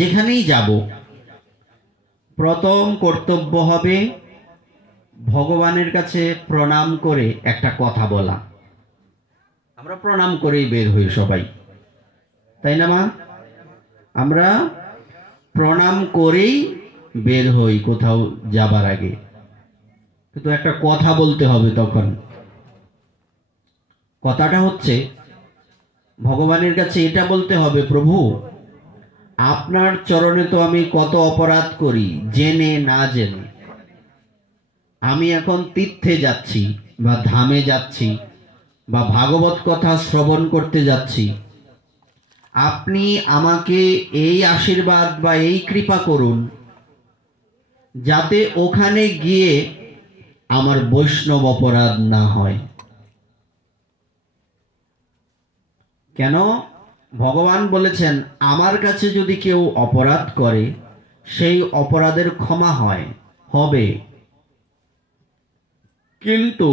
যেখানেই যাব প্রথম কর্তব্য হবে ভগবানের কাছে প্রণাম করে একটা কথা বলা। আমরা প্রণাম করেই বের হই সবাই, তাই না মা? আমরা প্রণাম করেই বের হই কোথাও যাবার আগে, কিন্তু একটা কথা বলতে হবে। তখন কথাটা হচ্ছে ভগবানের কাছে এটা বলতে হবে, প্রভু আপনার চরণে তো আমি কত অপরাধ করি, জেনে না জেনে। আমি এখন তীর্থে যাচ্ছি বা ধামে যাচ্ছি বা ভাগবত কথা শ্রবণ করতে যাচ্ছি, আপনি আমাকে এই আশীর্বাদ বা এই কৃপা করুন যাতে ওখানে গিয়ে আমার বৈষ্ণব অপরাধ না হয়। কেন? ভগবান বলেছেন আমার কাছে যদি কেউ অপরাধ করে সেই অপরাধের ক্ষমা হবে, কিন্তু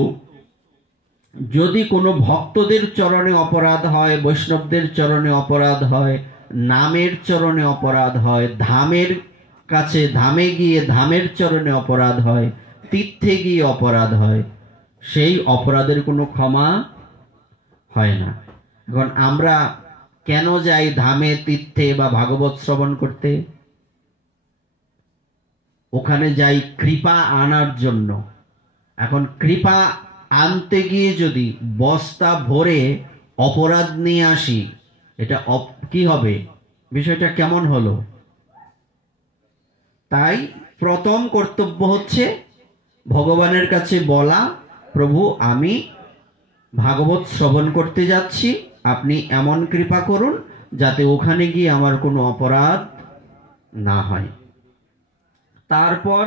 যদি কোনো ভক্তদের চরণে অপরাধ হয়, বৈষ্ণবদের চরণে অপরাধ হয়, নামের চরণে অপরাধ হয়, ধামের কাছে ধামে গিয়ে ধামের চরণে অপরাধ হয়, তীর্থে গিয়ে অপরাধ হয়, সেই অপরাধের কোনো ক্ষমা হয় না। এখন আমরা কেন যাই ধামে, তীর্থে বা ভাগবত শ্রবণ করতে? ওখানে যাই কৃপা আনার জন্য। এখন কৃপা আনতে গিয়ে যদি বস্তা ভরে অপরাধ নিয়ে আসি, এটা কি হবে? বিষয়টা কেমন হলো? তাই প্রথম কর্তব্য হচ্ছে ভগবানের কাছে বলা, প্রভু আমি ভাগবত শ্রবণ করতে যাচ্ছি, আপনি এমন কৃপা করুন যাতে ওখানে গিয়ে আমার কোনো অপরাধ না হয়। তারপর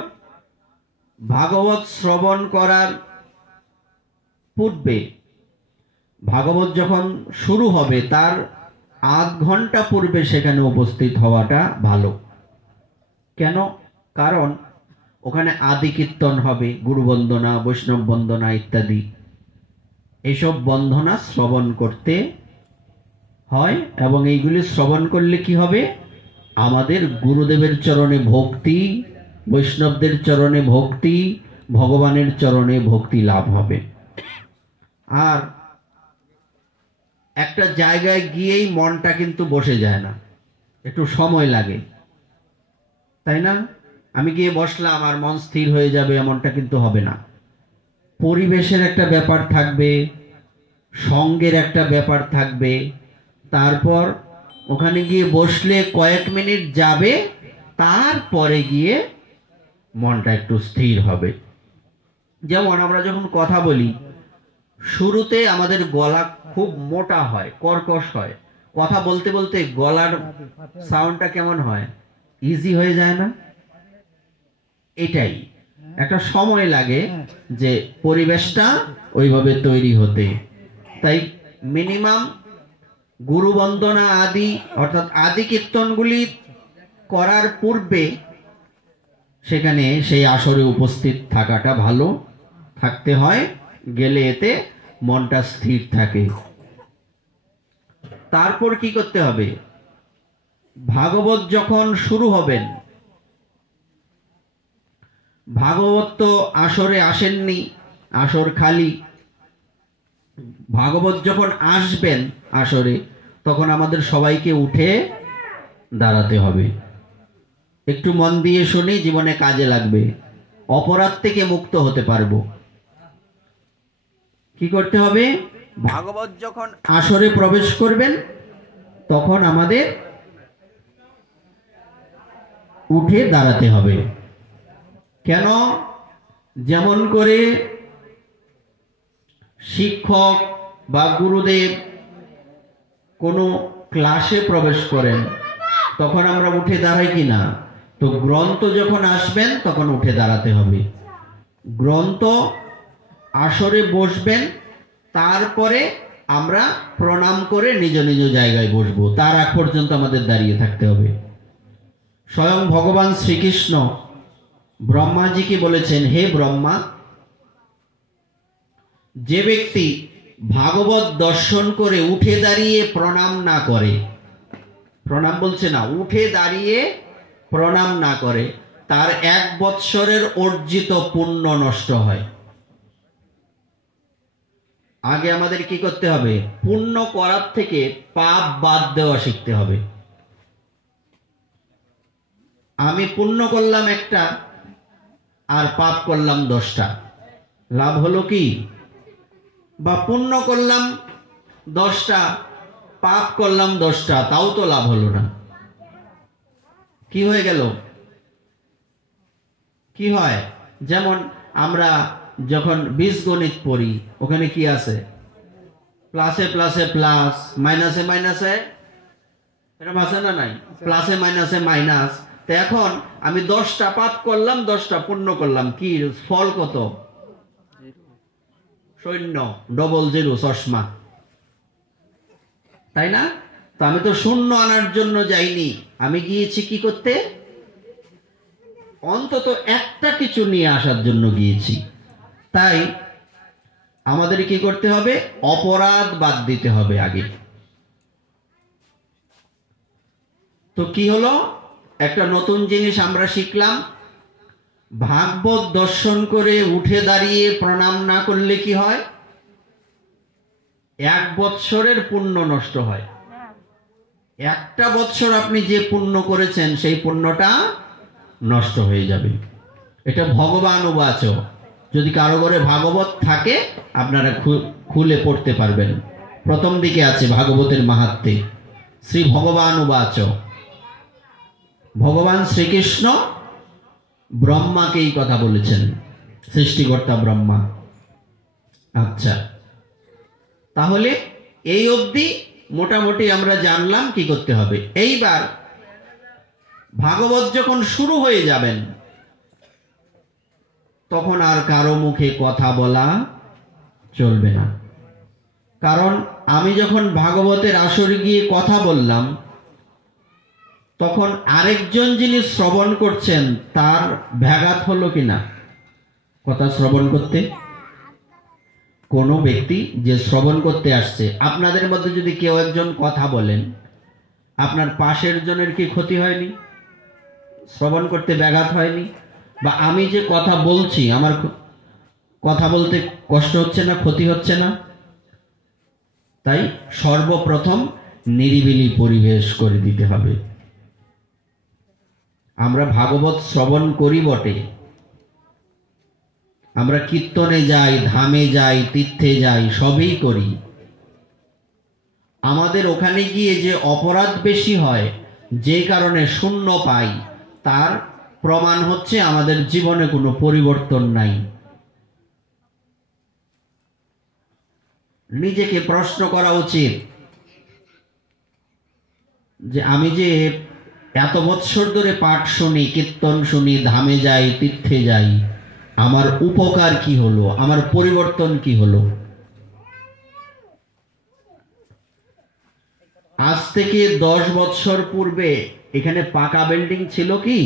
ভাগবত শ্রবণ করার পূর্বে, ভাগবত যখন শুরু হবে তার আধ ঘন্টা পূর্বে সেখানে উপস্থিত হওয়াটা ভালো। কেন? কারণ ওখানে আদি কীর্তন হবে, গুরু বন্দনা, বৈষ্ণব বন্দনা ইত্যাদি। এইসব বন্দনা শ্রবণ করতে হয়, এবং এইগুলি শ্রবণ করলে কি হবে? আমাদের গুরুদেবের চরণে ভক্তি, বৈষ্ণবদের চরণে ভক্তি, ভগবানের চরণে ভক্তি লাভ হবে। আর একটা জায়গায় গিয়েই মনটা কিন্তু বসে যায় না, একটু সময় লাগে, তাই না? আমি গিয়ে বসলাম আর মন স্থির হয়ে যাবে এমনটা কিন্তু হবে না। পরিবেশের একটা ব্যাপার থাকবে, সঙ্গের একটা ব্যাপার থাকবে, তারপর ওখানে গিয়ে বসলে কয়েক মিনিট যাবে, তারপরে গিয়ে মনটা একটু স্থির হবে। যেমন আমরা যখন কথা বলি, শুরুতে আমাদের গলা খুব মোটা হয়, কর্কশ হয়, কথা বলতে বলতে গলার সাউন্ডটা কেমন হয়? ইজি হয়ে যায় না? এটাই একটা সময় লাগে যে পরিবেশটা ওইভাবে তৈরি হতে। তাই মিনিমাম গুরু বন্দনা আদি, অর্থাৎ আদি কীর্তনগুলি করার পূর্বে সেখানে সেই আসরে উপস্থিত থাকাটা ভালো, থাকতে হয়, গেলে এতে মনটা স্থির থাকে। তারপর কি করতে হবে? ভাগবত যখন শুরু হবেন, ভাগবত তো আসরে আসেননি, আসর খালি। ভাগবত যখন আসবেন আসরে, তখন আমাদের সবাইকে উঠে দাঁড়াতে হবে। একটু মন দিয়ে শুনি, জীবনে কাজে লাগবে, অপরাধ থেকে মুক্ত হতে পারবো। কি করতে হবে? ভাগবত যখন আসরে প্রবেশ করবেন তখন আমাদের উঠে দাঁড়াতে হবে। কেন? যেমন করে শিক্ষক বা গুরুদেব কোনো ক্লাসে প্রবেশ করেন তখন আমরা উঠে দাঁড়াই কি না? তো গ্রন্থ যখন আসবেন তখন উঠে দাঁড়াতে হবে। গ্রন্থ আসরে বসবেন, তারপরে আমরা প্রণাম করে নিজ নিজ জায়গায় বসবো, তার আগ পর্যন্ত আমাদের দাঁড়িয়ে থাকতে হবে। স্বয়ং ভগবান শ্রীকৃষ্ণ ব্রহ্মাজিকে বলেছেন, হে ব্রহ্মা, যে ব্যক্তি ভাগবত দর্শন করে উঠে দাঁড়িয়ে প্রণাম না করে, প্রণাম বলছে না, উঠে দাঁড়িয়ে প্রণাম না করে তার 1 বৎসরের অর্জিত পুণ্য নষ্ট হয়। আগে আমাদের কি করতে হবে? পুণ্য করার থেকে পাপ বাদ দেওয়া শিখতে হবে। আমি পুণ্য করলাম একটা আর পাপ করলাম 10টা, লাভ হলো কি? বা পুণ্য করলাম 10টা, পাপ করলাম 10টা, তাও তো লাভ হলো না। কি হয়ে গেল? কি হয়? যেমন আমরা যখন বীজগণিত পড়ি, ওখানে কি আছে? প্লাসে প্লাসে প্লাস, মাইনাসে মাইনাসে, এরকম আছে না নাই? প্লাসে মাইনাসে মাইনাস। তো এখন আমি 10টা পাপ করলাম, 10টা পুণ্য করলাম, কি ফল কত? শূন্য, ডবল জিরো, চশমা, তাই না? তো আমি তো শূন্য আনার জন্য যাইনি, আমি গিয়েছি কি করতে? অন্তত একটা কিছু নিয়ে আসার জন্য গিয়েছি। তাই আমাদের কি করতে হবে? অপরাধ বাদ দিতে হবে আগে। তো কি হলো? একটা নতুন জিনিস আমরা শিখলাম, ভাগবত দর্শন করে উঠে দাঁড়িয়ে প্রণাম না করলে কি হয়? 1 বৎসরের পুণ্য নষ্ট হয়। 1টা বৎসর আপনি যে পুণ্য করেছেন সেই পুণ্যটা নষ্ট হয়ে যাবে। এটা ভগবান উবাচ। যদি কারো ঘরে ভাগবত থাকে আপনারা খুলে পড়তে পারবেন। প্রথম দিকে আছে ভাগবতের মাহাত্ম্যে, শ্রী ভগবান উবাচ। ভগবান শ্রীকৃষ্ণ ব্রহ্মাকে এই কথা বলেছেন, সৃষ্টিকর্তা ব্রহ্মা। আচ্ছা, তাহলে এই অবধি মোটামুটি আমরা জানলাম কি করতে হবে। এইবার ভাগবত যখন শুরু হয়ে যাবেন তখন আর কারো মুখে কথা বলা চলবে না। কারণ আমি যখন ভাগবতের আসরে গিয়ে কথা বললাম তখন আরেকজন যিনি শ্রবণ করছেন তার ব্যাঘাত হলো কিনা কথা শ্রবণ করতে? কোনো ব্যক্তি যে শ্রবণ করতে আসছে, আপনাদের মধ্যে যদি কেউ একজন কথা বলেন, আপনার পাশের জনের কি ক্ষতি হয়নি? শ্রবণ করতে ব্যাঘাত হয়নি? বা আমি যে কথা বলছি, আমার কথা বলতে কষ্ট হচ্ছে না, ক্ষতি হচ্ছে না? তাই সর্বপ্রথম নিরিবিলি পরিবেশ করে দিতে হবে। আমরা ভাগবত শ্রবণ করি বটে, আমরা কীর্তনে যাই, ধামে যাই, তীর্থে যাই, সবই করি। আমাদের ওখানে গিয়ে যে অপরাধ বেশি হয়, যে কারণে শূন্য পাই, তার প্রমাণ হচ্ছে আমাদের জীবনে কোনো পরিবর্তন নাই। নিজেকে প্রশ্ন করা উচিত যে আমি যে এত বৎসর ধরে পাঠ শুনি, কীর্তন শুনি, ধামে যাই, তীর্থে যাই, আমার উপকার কি হলো? আমার পরিবর্তন কি হলো? আজ থেকে 10 বৎসর পূর্বে এখানে পাকা বিল্ডিং ছিল কি?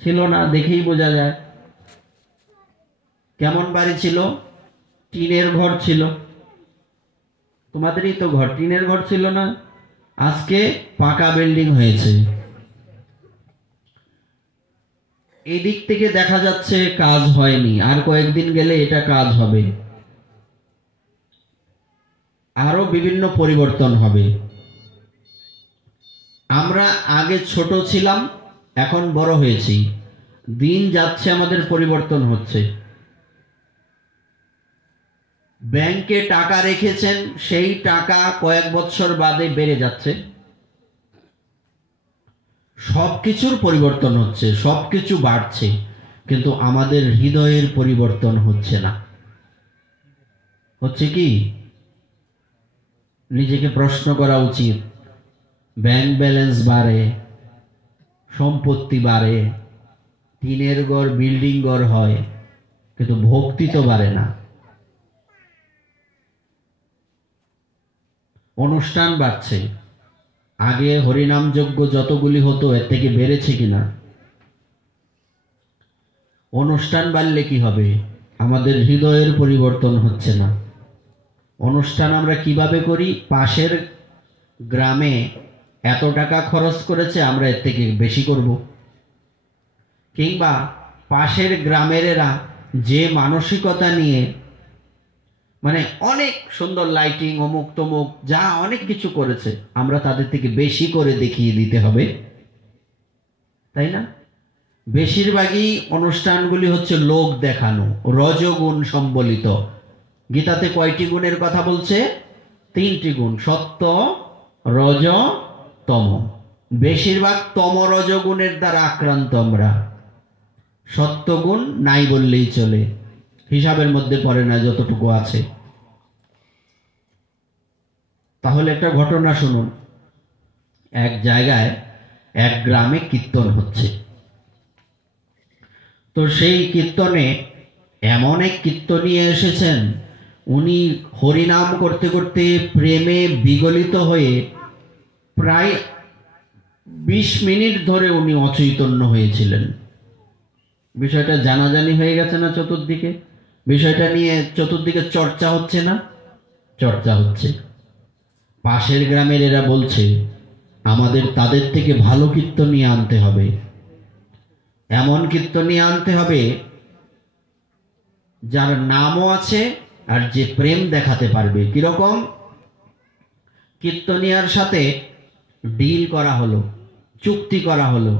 ছিল না, দেখেই বোঝা যায়। কেমন বাড়ি ছিল? টিনের ঘর ছিল। তোমাদেরই তো ঘর, টিনের ঘর ছিল না? আজকে পাকা বিল্ডিং হয়েছে। এই দিক থেকে দেখা যাচ্ছে কাজ হয়নি, আর কয়েকদিন গেলে এটা কাজ হবে, আরো বিভিন্ন পরিবর্তন হবে। আমরা আগে ছোট ছিলাম, এখন বড় হয়েছি, দিন যাচ্ছে, আমাদের পরিবর্তন হচ্ছে। ব্যাংকে টাকা রেখেছেন, সেই টাকা কয়েক বছর বাদে বেড়ে যাচ্ছে। সবকিছুর পরিবর্তন হচ্ছে, সবকিছু বাড়ছে, কিন্তু আমাদের হৃদয়ের পরিবর্তন হচ্ছে না। হচ্ছে কি? নিজেকে প্রশ্ন করা উচিত। ব্যাংক ব্যালেন্স বাড়ে, সম্পত্তি বাড়ে, টিনের ঘর, বিল্ডিং ঘর হয়, কিন্তু ভক্তি তো বাড়ে না। অনুষ্ঠান বাড়ছে, আগে হরিনাম যজ্ঞ যতগুলি হতো এর থেকে বেড়েছে কিনা? অনুষ্ঠান বাড়লে কি হবে? আমাদের হৃদয়ের পরিবর্তন হচ্ছে না। অনুষ্ঠান আমরা কিভাবে করি? পাশের গ্রামে এত টাকা খরচ করেছে, আমরা এর থেকে বেশি করব। কিংবা পাশের গ্রামেরা যে মানসিকতা নিয়ে মানে অনেক সুন্দর লাইটিং অমুক তমুক যা অনেক কিছু করেছে, আমরা তাদের থেকে বেশি করে দেখিয়ে দিতে হবে, তাই না? বেশিরভাগই অনুষ্ঠানগুলি হচ্ছে লোক দেখানো, রজগুণ সম্বলিত। গীতাতে কয়টি গুণের কথা বলছে? 3টি গুণ, সত্য, রজ, তম। বেশিরভাগ তম রজগুণের দ্বারা আক্রান্ত আমরা। সত্যগুণ নাই বললেই চলে, হিসাবের মধ্যে পড়ে না যতটুকু আছে। তাহলে একটা ঘটনা শুনুন। এক জায়গায় এক গ্রামে কীর্তন হচ্ছে। তো সেই কীর্তনে এমন এক কীর্তনীয় এসেছেন, উনি হরিনাম করতে করতে প্রেমে বিগলিত হয়ে প্রায় 20 মিনিট ধরে উনি অচৈতন্য হয়েছিলেন। বিষয়টা জানাজানি হয়ে গেছে না চতুর্দিকে? বিষয়টা নিয়ে চতুর্দিকে চর্চা হচ্ছে না? চর্চা হচ্ছে। পাশের গ্রামের এরা বলছে আমাদের তাদের থেকে ভালো কীর্তনীয় আনতে হবে, এমন কীর্তনীয় আনতে হবে যার নামও আছে আর যে প্রেম দেখাতে পারবে। কিরকম? কীর্তনিয়ার সাথে ডিল করা হলো, চুক্তি করা হলো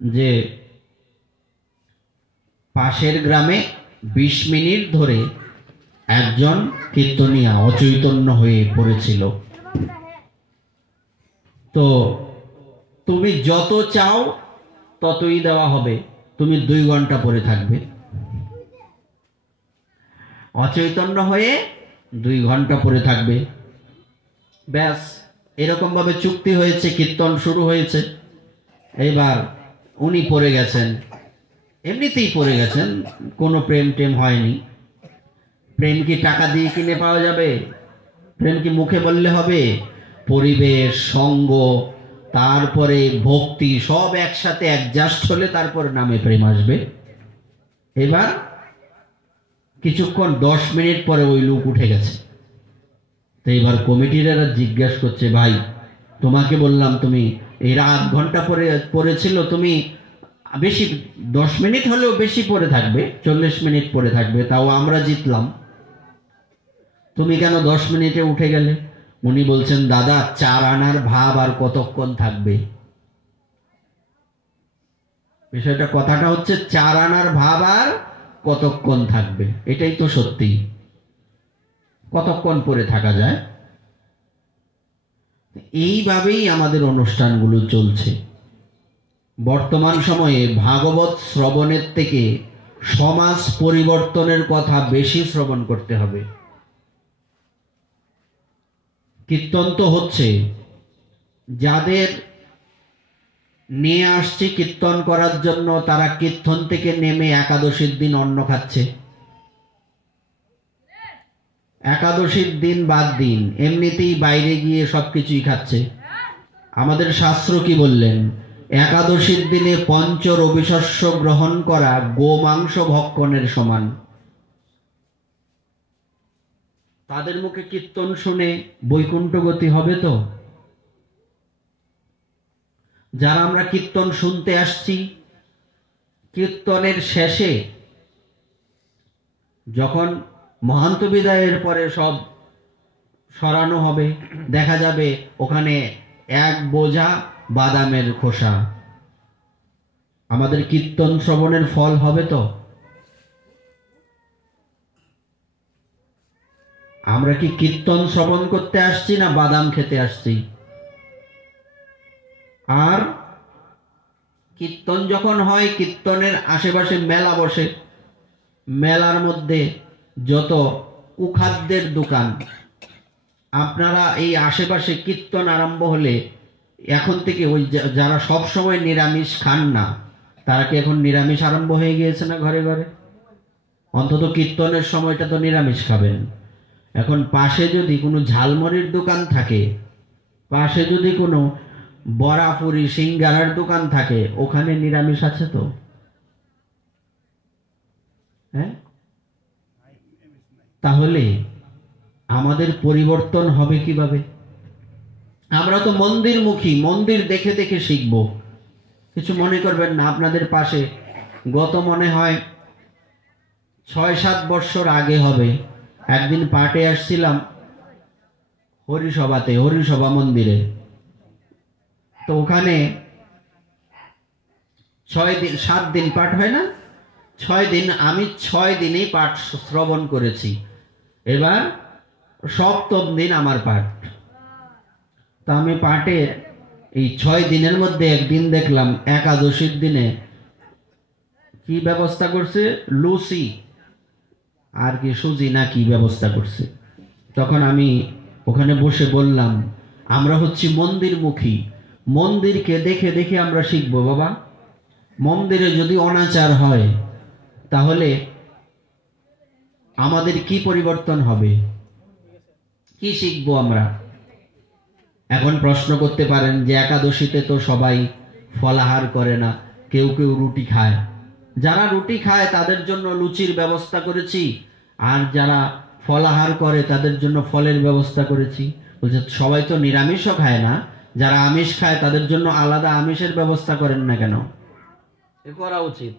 যে পাশের গ্রামে 20 মিনিট ধরে একজন কীর্তনিয়া অচৈতন্য হয়ে পড়েছিল, তো তুমি যত চাও ততই দেওয়া হবে, তুমি 2 ঘন্টা পরে থাকবে। অচৈতন্য হয়ে 2 ঘন্টা পরে থাকবে, ব্যাস। এরকম ভাবে চুক্তি হয়েছে, কীর্তন শুরু হয়েছে। এবার উনি পড়ে গেছেন, এমনিতেই পড়ে গেছেন, কোনো প্রেম টেম হয়নি। প্রেম কি টাকা দিয়ে কিনে পাওয়া যাবে? প্রেম কি মুখে বললে হবে? পরিবেশ, সঙ্গ, তারপরে ভক্তি সব একসাথে অ্যাডজাস্ট হলে তারপরে নামে প্রেম আসবে। এবার কিছুক্ষণ 10 মিনিট পরে ওই লোক উঠে গেছে। তো এবার কমিটিরা জিজ্ঞাসা করছে, ভাই তোমাকে বললাম তুমি এই 8 ঘন্টা পরেছিল, তুমি বেশি 10 মিনিট হলেও বেশি পরে থাকবে, 40 মিনিট পরে থাকবে, তাও আমরা জিতলাম, তুমি কেন 10 মিনিটে উঠে গেলে? উনি বলছেন, দাদা 4 আনার ভাব আর কতক্ষণ থাকবে? বিষয়টা, কথাটা হচ্ছে 4 আনার ভাব আর কতক্ষণ থাকবে। এটাই তো সত্যি, কতক্ষণ পরে থাকা যায়? এইভাবেই আমাদের অনুষ্ঠানগুলো চলছে। বর্তমান সময়ে ভাগবত শ্রবণের থেকে সমাজ পরিবর্তনের কথা বেশি শ্রবণ করতে হবে। কীর্তন তো হচ্ছে, যাদের নিয়ে আসছে কীর্তন করার জন্য তারা কীর্তন থেকে নেমে একাদশীর দিন অন্ন খাচ্ছে। একাদশীর দিন বাদ দিন, এমনিতেই বাইরে গিয়ে সবকিছুই খাচ্ছে। আমাদের শাস্ত্র কি বললেন? একাদশীর দিনে পঞ্চ রবিশস্য গ্রহণ করা গোমাংস ভক্ষণের সমান। তাদের মুখে কীর্তন শুনে বৈকুণ্ঠ গতি হবে তো? যারা আমরা কীর্তন শুনতে আসছি, কীর্তনের শেষে যখন মহান্ত বিদায়ের পরে সব সরানো হবে, দেখা যাবে ওখানে 1 বোঝা বাদামের খোসা। আমাদের কীর্তন শ্রবণের ফল হবে তো? আমরা কি কীর্তন শ্রবণ করতে আসছি না বাদাম খেতে আসছি? আর কীর্তন যখন হয়, কীর্তনের আশেপাশে মেলা বসে, মেলার মধ্যে যত কুখাদ্যের দোকান, আপনারা এই আশেপাশে কীর্তন আরম্ভ হলে এখন থেকে ওই যারা সব সময় নিরামিষ খান না, তারা কি এখন নিরামিষ আরম্ভ হয়ে গিয়েছে না ঘরে ঘরে? অন্তত কীর্তনের সময়টা তো নিরামিষ খাবেন। এখন পাশে যদি কোনো ঝালমুড়ির দোকান থাকে, পাশে যদি কোনো বড়াপুরি সিঙ্গারার দোকান থাকে, ওখানে নিরামিষ আছে তো? হ্যাঁ, তাহলে আমাদের পরিবর্তন হবে কিভাবে? আমরা তো মন্দিরমুখী, মন্দির দেখে দেখে শিখব। কিছু মনে করবেন না। আপনাদের পাশে গত মনে হয় 6-7 বছর আগে হবে, একদিন পাটে আসছিলাম হরিসভাতে, হরিসভা মন্দিরে। তো ওখানে 6 দিন 7 দিন পাঠ হয় না, 6 দিন, আমি 6 দিনেই পাঠ শ্রবণ করেছি। এবার 7ম দিন আমার পাঠ। তো আমি পাঠে এই 6 দিনের মধ্যে একদিন দেখলাম একাদশীর দিনে কি ব্যবস্থা করছে, লুচি আর কি সুজি না কি ব্যবস্থা করছে। তখন আমি ওখানে বসে বললাম, আমরা হচ্ছি মন্দিরমুখী, মন্দিরকে দেখে দেখে আমরা শিখবো বাবা। মন্দিরে যদি অনাচার হয় তাহলে আমাদের কি পরিবর্তন হবে, কি শিখবো আমরা? এখন প্রশ্ন করতে পারেন যে একাদশীতে তো সবাই ফলাহার করে না, কেউ কেউ রুটি খায়। যারা রুটি খায় তাদের জন্য লুচির ব্যবস্থা করেছি, আর যারা ফলাহার করে তাদের জন্য ফলের ব্যবস্থা করেছি। বলছে সবাই তো নিরামিষও খায় না, যারা আমিষ খায় তাদের জন্য আলাদা আমিষের ব্যবস্থা করেন না কেন? এ করা উচিত।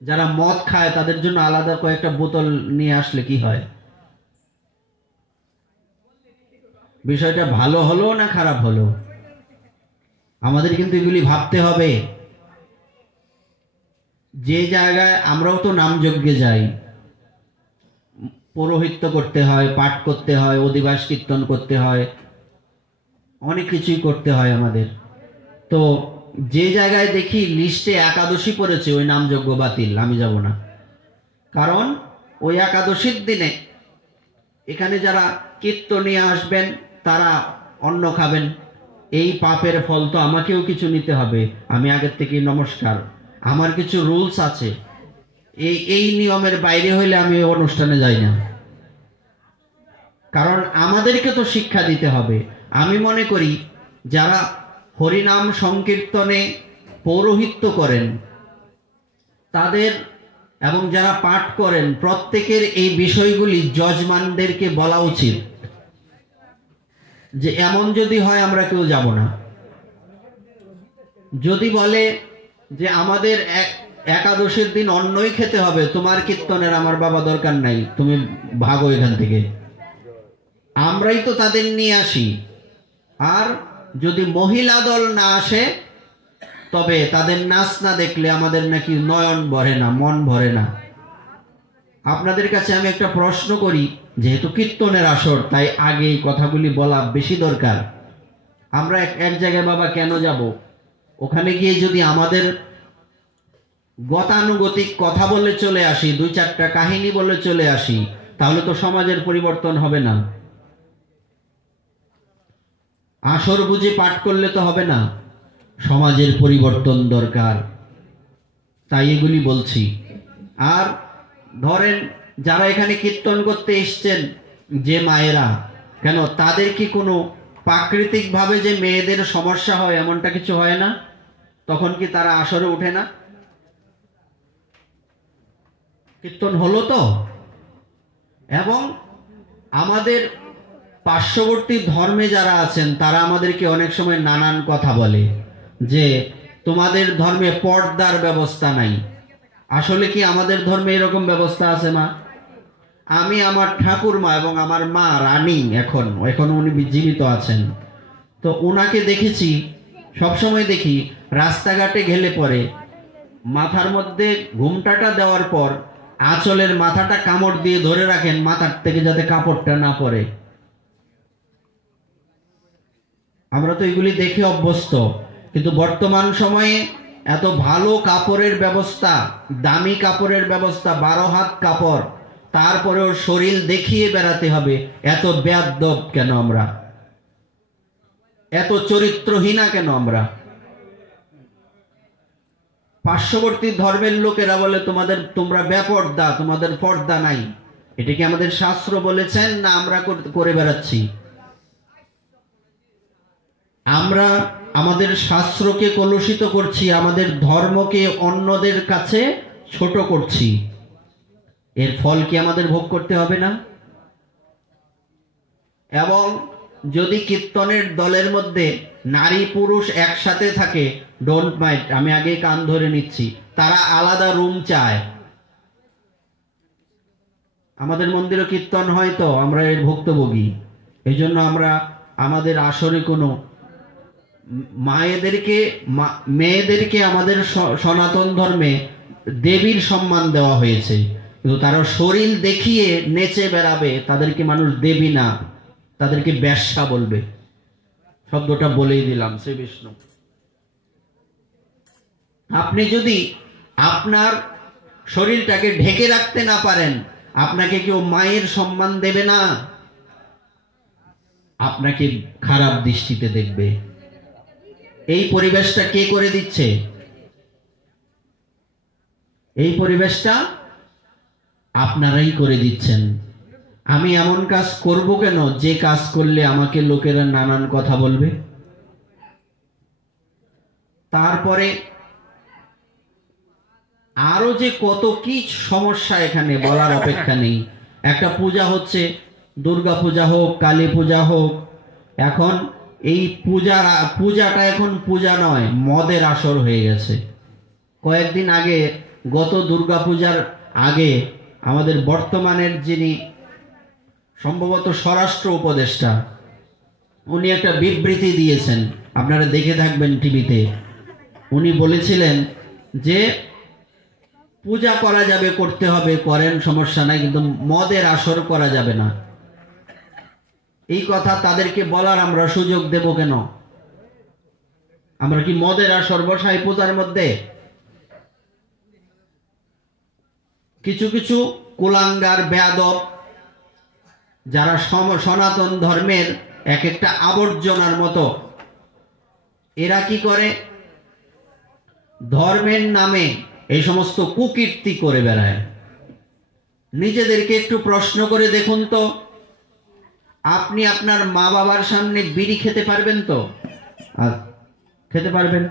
যারা মদ খায় তাদের জন্য আলাদা কয়েকটা বোতল নিয়ে আসলে কি হয়? বিষয়টা ভালো হলো না খারাপ হলো? আমাদের কিন্তু এগুলি ভাবতে হবে। যে জায়গায় আমরাও তো নামযজ্ঞে যাই, পৌরোহিত্য করতে হয়, পাঠ করতে হয়, অধিবাস কীর্তন করতে হয়, অনেক কিছুই করতে হয় আমাদের। তো যে জায়গায় দেখি লিস্টে একাদশী পড়েছে, ওই নামযজ্ঞ বাতিল, আমি যাব না। কারণ ওই একাদশীর দিনে এখানে যারা কীর্তন নিয়ে আসবেন তারা অন্ন খাবেন, এই পাপের ফল তো আমাকেও কিছু নিতে হবে। আমি আগের থেকে নমস্কার, আমার কিছু রুলস আছে, এই নিয়মের বাইরে হইলে আমি অনুষ্ঠানে যাই না। কারণ আমাদেরকে তো শিক্ষা দিতে হবে। আমি মনে করি যারা হরিনাম সংকীর্তনে পৌরোহিত্য করেন তাদের এবং যারা পাঠ করেন প্রত্যেকের এই বিষয়গুলি যজমানদেরকে বলা উচিত যে এমন যদি হয় আমরা কেউ যাব না। যদি বলে যে আমাদের একাদশীর দিন অন্নই খেতে হবে, তোমার কীর্তনের আমার বাবা দরকার নাই, তুমি ভাগো এখান থেকে, আমরাই তো তাদের নিয়ে আসি। আর যদি মহিলা দল না আসে তবে তাদের নাচ না দেখলে আমাদের নাকি নয়ন ভরে না, মন ভরে না। আপনাদের কাছে আমি একটা প্রশ্ন করি, যেহেতু কীর্তনের আসর তাই আগে এই কথাগুলি বলা বেশি দরকার। আমরা এক জায়গায় বাবা কেন যাব? ওখানে গিয়ে যদি আমাদের গতানুগতিক কথা বলে চলে আসি, 2-4টা কাহিনী বলে চলে আসি, তাহলে তো সমাজের পরিবর্তন হবে না। আসর বুঝে পাঠ করলে তো হবে না, সমাজের পরিবর্তন দরকার। তাই এগুলি বলছি। আর ধরেন যারা এখানে কীর্তন করতে এসছেন যে মায়েরা, কেন তাদের কি কোনো প্রাকৃতিকভাবে যে মেয়েদের সমস্যা হয় এমনটা কিছু হয় না? তখন কি তারা আসরে ওঠে না? কীর্তন হলো তো। এবং আমাদের পার্শ্ববর্তী ধর্মে যারা আছেন তারা আমাদেরকে অনেক সময় নানান কথা বলে যে তোমাদের ধর্মে পর্দার ব্যবস্থা নাই। আসলে কি আমাদের ধর্মে এরকম ব্যবস্থা আছে মা? আমি আমার ঠাকুরমা এবং আমার মা রানী, এখন উনি জীবিত আছেন, তো ওনাকে দেখেছি, সবসময় দেখি রাস্তাঘাটে গেলে পরে মাথার মধ্যে ঘুমটাটা দেওয়ার পর আঁচলের মাথাটা কামড় দিয়ে ধরে রাখেন মাথার থেকে যাতে কাপড়টা না পড়ে। আমরা তো এগুলি দেখে অভ্যস্ত, কিন্তু বর্তমান সময়ে এত ভালো কাপড়ের ব্যবস্থা, দামি কাপড়ের ব্যবস্থা, 12 হাত কাপড়, তারপরেও শরীর দেখিয়ে বেড়াতে হবে। এত বেয়াদব কেন আমরা? এত চরিত্রহীনা কেন আমরা? পার্শ্ববর্তী ধর্মের লোকেরা বলে তোমরা বেপর্দা, তোমাদের পর্দা নাই। এটা কি আমাদের শাস্ত্র বলেছেন না আমরা করে বেড়াচ্ছি? আমরা আমাদের শাস্ত্রকে কলুষিত করছি, আমাদের ধর্মকে অন্যদের কাছে ছোট করছি। এর ফল কি আমাদের ভোগ করতে হবে না? এবং যদি কীর্তনের দলের মধ্যে নারী পুরুষ একসাথে থাকে, ডোন্ট মাইন্ড, আমি আগে কান ধরে নিচ্ছি, তারা আলাদা রুম চায়। আমাদের মন্দিরে কীর্তন হয় তো আমরা এর ভুক্তভোগী, এই জন্য আমরা আমাদের আসরে কোনো মেয়েদেরকে আমাদের সনাতন ধর্মে দেবীর সম্মান দেওয়া হয়েছে, কিন্তু তারা শরীর দেখিয়ে নেচে বেড়াবে, তাদেরকে মানুষ দেবী না, তাদেরকে বেশ্যা বলবে। শব্দটা বলেই দিলাম, শ্রী বিষ্ণু। আপনি যদি আপনার শরীরটাকে ঢেকে রাখতে না পারেন, আপনাকে কেউ মায়ের সম্মান দেবে না, আপনাকে খারাপ দৃষ্টিতে দেখবে। এই পরিবেশটা কে করে দিচ্ছে? এই পরিবেশটা আপনারাই করে দিচ্ছেন। আমি এমন কাজ করব কেন যে কাজ করলে আমাকে লোকেরা নানান কথা বলবে? তারপরে আরো যে কত কি সমস্যা এখানে বলার অপেক্ষা নেই। একটা পূজা হচ্ছে, দুর্গা পূজা হোক, কালী পূজা হোক, এখন এই পূজাটা এখন পূজা নয়, মদের আসর হয়ে গেছে। কয়েকদিন আগে, গত দুর্গা পূজার আগে, আমাদের বর্তমানের যিনি সম্ভবত স্বরাষ্ট্র উপদেষ্টা, উনি একটা বিবৃতি দিয়েছেন, আপনারা দেখে থাকবেন টিভিতে। উনি বলেছিলেন যে পূজা করা যাবে, করতে হবে, করেন, সমস্যা নাই, কিন্তু মদের আসর করা যাবে না। এই কথা তাদেরকে বলার আমরা সুযোগ দেব কেন? আমরা কি মদের আসর বসাই পূজার মধ্যে? কিছু কিছু কুলাঙ্গার বেয়াদব যারা সনাতন ধর্মের এক একটা আবর্জনার মতো, এরা কি করে? ধর্মের নামে এই সমস্ত কুকীর্তি করে বেড়ায়। নিজেদেরকে একটু প্রশ্ন করে দেখুন তো, আপনি আপনার মা বাবার সামনে বিড়ি খেতে পারবেন তো? খেতে পারবেন?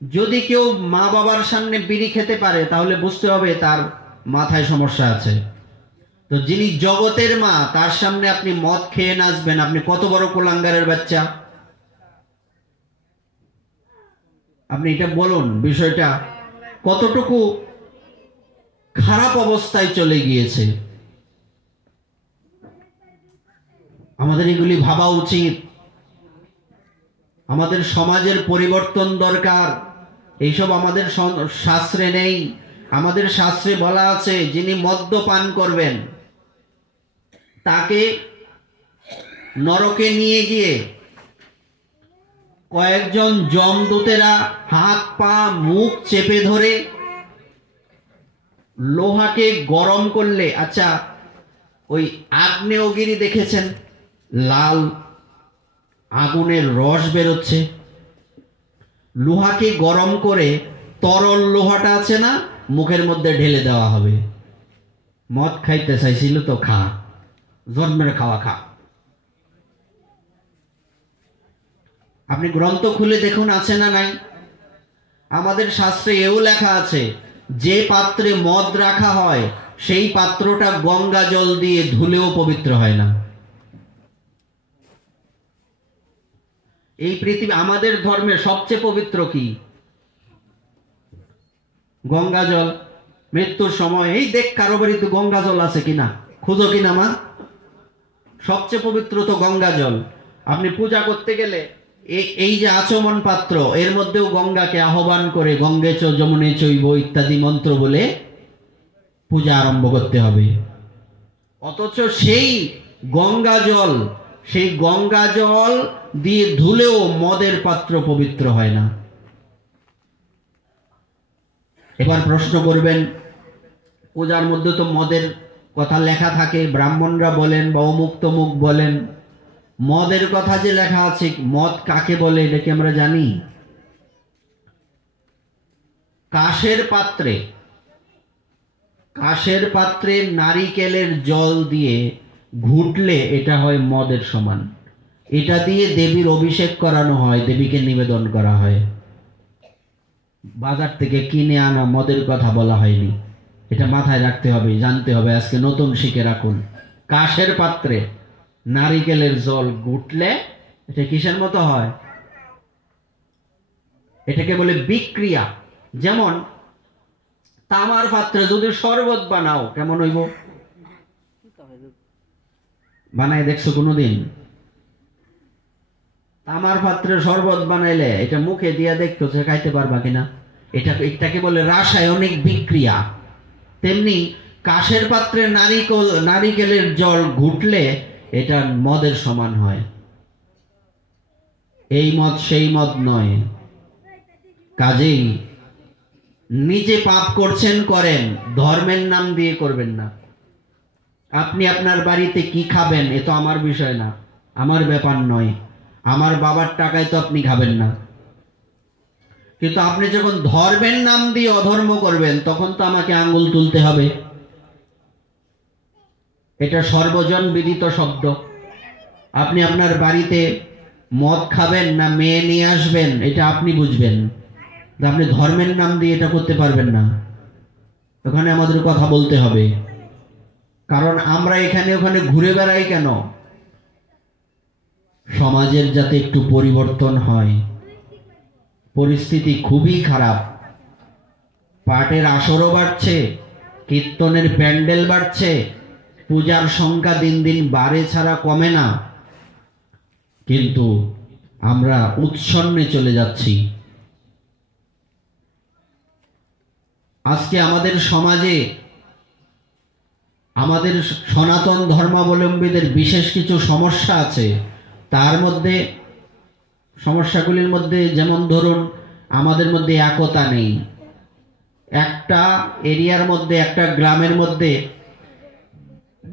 যদি কেউ মা বাবার সামনে বিড়ি খেতে পারে, তাহলে বুঝতে হবে তার মাথায় সমস্যা আছে। তো যিনি জগতের মা, তার সামনে আপনি মদ খেয়ে নাচবেন, আপনি কত বড় কুলাঙ্গারের বাচ্চা? আপনি এটা বলুন, বিষয়টা কতটুকু খারাপ অবস্থায় চলে গিয়েছে। আমাদের এগুলি ভাবা উচিত। আমাদের সমাজের পরিবর্তন দরকার। এইসব আমাদের শাস্ত্রে নেই। আমাদের শাস্ত্রে বলা আছে, যিনি মদ্যপান করবেন তাকে নরকে নিয়ে গিয়ে কয়েকজন যমদূতেরা হাত পা মুখ চেপে ধরে লোহাকে গরম করলে, আচ্ছা ওই আগ্নেয়গিরি দেখেছেন, লাল আগুনের রস বেরোচ্ছে, লোহাকে গরম করে তরল লোহাটা আছে না, মুখের মধ্যে ঢেলে দেওয়া হবে। মদ খাইতে চাইছিল তো খা, জন্মের খাওয়া খা। আপনি গ্রন্থ খুলে দেখুন, আছে না নাই? আমাদের শাস্ত্রে এও লেখা আছে, যে পাত্রে মদ রাখা হয় সেই পাত্রটা গঙ্গা জল দিয়ে ধুলেও পবিত্র হয় না। এই পৃথিবী, আমাদের ধর্মে সবচেয়ে পবিত্র কি? গঙ্গা জল। মৃত্যুর সময় এই দেখ কারো বাড়িতে গঙ্গা জল আছে কিনা, খুঁজো কিনা মা। সবচেয়ে পবিত্র তো গঙ্গা জল। আপনি পূজা করতে গেলে এই যে আচমন পাত্র, এর মধ্যেও গঙ্গাকে আহ্বান করে গঙ্গে চ যমুনে চৈব ইত্যাদি মন্ত্র বলে পূজা আরম্ভ করতে হবে। অথচ সেই গঙ্গা জল দিয়ে ধুলেও মদের পাত্র পবিত্র হয় না। এবার প্রশ্ন করবেন, পূজার মধ্যে তো মদের কথা লেখা থাকে, ব্রাহ্মণরা বলেন বা অমুক তমুক বলেন, মদের কথা যে লেখা আছে, মদ কাকে বলে এটা কি আমরা জানি? কাশের পাত্রে নারিকেলের জল দিয়ে ঘুটলে এটা হয় মদের সমান। এটা দিয়ে দেবীর অভিষেক করানো হয়, দেবীকে নিবেদন করা হয়। বাজার থেকে কিনে আনা মদের কথা বলা হয়নি। এটা মাথায় রাখতে হবে, জানতে হবে, আজকে নতুন শিখে রাখুন। কাশের পাত্রে নারিকেলের জল ঘুটলে এটা কিসের মতো হয়? এটাকে বলে বিক্রিয়া। যেমন তামার পাত্রে যদি শরবত বানাও কেমন হইব? বানাই দেখছো কোনোদিন? তামার পাত্রে শরবত বানাইলে এটা মুখে দিয়া দেখছো যে খাইতে পারবা কিনা? এটাকে বলে রাসায়নিক বিক্রিয়া। তেমনি কাশের পাত্রে নারিকেলের জল ঘুটলে এটা মদের সমান হয়। এই মদ সেই মদ নয়। কাজেই নিজে পাপ করছেন করেন, ধর্মের নাম দিয়ে করবেন না। আপনি আপনার বাড়িতে কি খাবেন এ তো আমার বিষয় না, আমার ব্যাপার নয়। আমার বাবার টাকায় তো আপনি খাবেন না। কিন্তু আপনি যখন ধর্মের নাম দিয়ে অধর্ম করবেন তখন তো আমাকে আঙ্গুল তুলতে হবে। এটা সর্বজন বিদিত শব্দ। আপনি আপনার বাড়িতে মদ খাবেন না মেয়ে নিয়ে আসবেন এটা আপনি বুঝবেন। আপনি ধর্মের নাম দিয়ে এটা করতে পারবেন না। ওখানে আমাদের কথা বলতে হবে। কারণ আমরা এখানে ওখানে ঘুরে বেড়াই কেন? সমাজের যাতে একটু পরিবর্তন হয়। পরিস্থিতি খুবই খারাপ। পাটের আসরও বাড়ছে, কীর্তনের প্যান্ডেল বাড়ছে, পূজার সংখ্যা দিন দিন বাড়ে ছাড়া কমে না। কিন্তু আমরা উৎসন্নে চলে যাচ্ছি। আজকে আমাদের সমাজে আমাদের সনাতন ধর্মাবলম্বীদের বিশেষ কিছু সমস্যা আছে। তার মধ্যে সমস্যাগুলির মধ্যে যেমন ধরুন, আমাদের মধ্যে একতা নেই। একটা এরিয়ার মধ্যে, একটা গ্রামের মধ্যে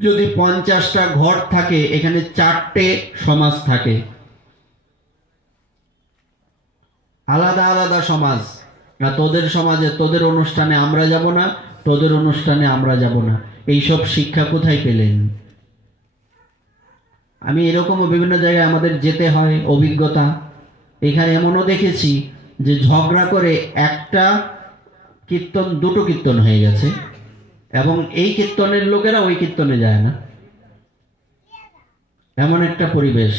যদি 50টা ঘর থাকে, এখানে 4টে সমাজ থাকে, আলাদা আলাদা সমাজ। না তোদের সমাজে তোদের অনুষ্ঠানে আমরা যাব না, তোদের অনুষ্ঠানে আমরা যাব না। এইসব শিক্ষা কোথায় পেলেন? আমি এরকমও বিভিন্ন জায়গায় আমাদের যেতে হয়, অভিজ্ঞতা। এখানে এমনও দেখেছি যে ঝগড়া করে একটা কীর্তন 2টো কীর্তন হয়ে গেছে, এবং এই কীর্তনের লোকেরা ওই কীর্তনে যায় না। এমন একটা পরিবেশ।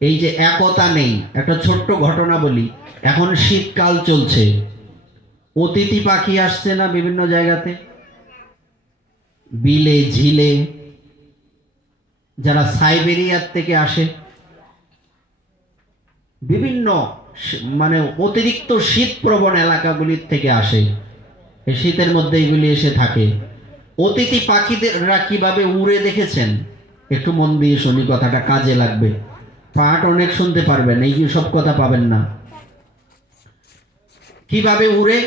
এই যে একতা নেই। একটা ছোট্ট ঘটনা বলি। এখন শীতকাল চলছে, অতিথি পাখি আসছে না বিভিন্ন জায়গাতে, বিলে ঝিলে, যারা সাইবেরিয়ার থেকে আসে, বিভিন্ন মানে অতিরিক্ত শীতপ্রবণ এলাকাগুলির থেকে আসে। এই শীতের মধ্যে এগুলি এসে থাকে। অতিথি পাখিদেররা কিভাবে উড়ে দেখেছেন? একটু মন দিয়ে শুনি, কথাটা কাজে লাগবে। পাঠ অনেক শুনতে পারবেন, এই সব কথা পাবেন না। কিভাবে উড়ে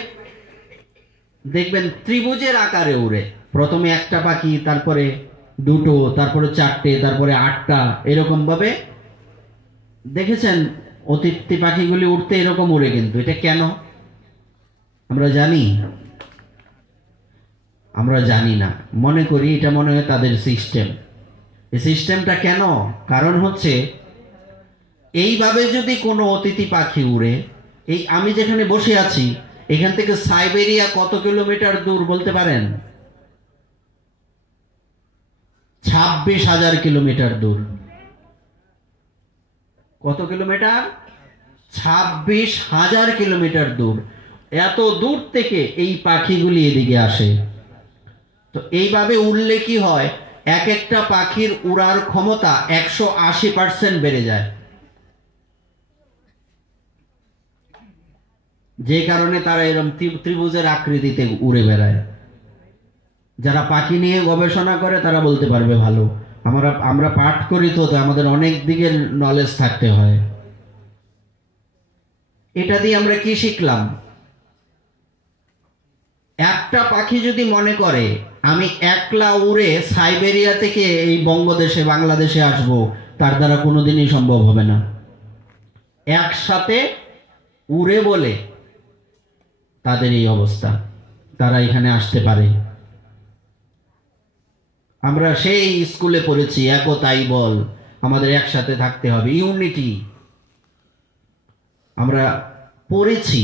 দেখবেন, ত্রিভুজের আকারে উড়ে। প্রথমে একটা পাখি, তারপরে 2টো, তারপরে 4টে, তারপরে 8টা, এরকম ভাবে দেখেছেন অতিথি পাখিগুলি উঠতে এরকম উড়ে। কিন্তু এটা কেন আমরা জানি? আমরা জানি না। মনে করি এটা মনে হয় তাদের সিস্টেম। এই সিস্টেমটা কেন? কারণ হচ্ছে এইভাবে যদি কোনো অতিথি পাখি উড়ে, এই আমি যেখানে বসে আছি এখান থেকে সাইবেরিয়া কত কিলোমিটার দূর বলতে পারেন? 26,000 কিলোমিটার দূর। কত কিলোমিটার? 26,000 কিলোমিটার দূর। এত দূর থেকে এই পাখিগুলি এদিকে আসে। তো এইভাবে উড়লে কি হয়? এক একটা পাখির উড়ার ক্ষমতা 180% বেড়ে যায়। যে কারণে তারা এরকম ত্রিভুজের আকৃতিতে উড়ে বেড়ায়। যারা পাখি নিয়ে গবেষণা করে তারা বলতে পারবে ভালো। আমরা পাঠ করি তো আমাদের অনেক দিকের নলেজ থাকতে হয়। এটা দিয়ে আমরা কি শিখলাম? একটা পাখি যদি মনে করে আমি একলা উড়ে সাইবেরিয়া থেকে এই বঙ্গদেশে বাংলাদেশে আসব, তার দ্বারা কোনোদিনই সম্ভব হবে না। একসাথে উড়ে বলে তাদের এই অবস্থা, তারা এখানে আসতে পারে। আমরা সেই স্কুলে পড়েছি, একতাই বল, আমাদের একসাথে থাকতে হবে, ইউনিটি। আমরা পড়েছি,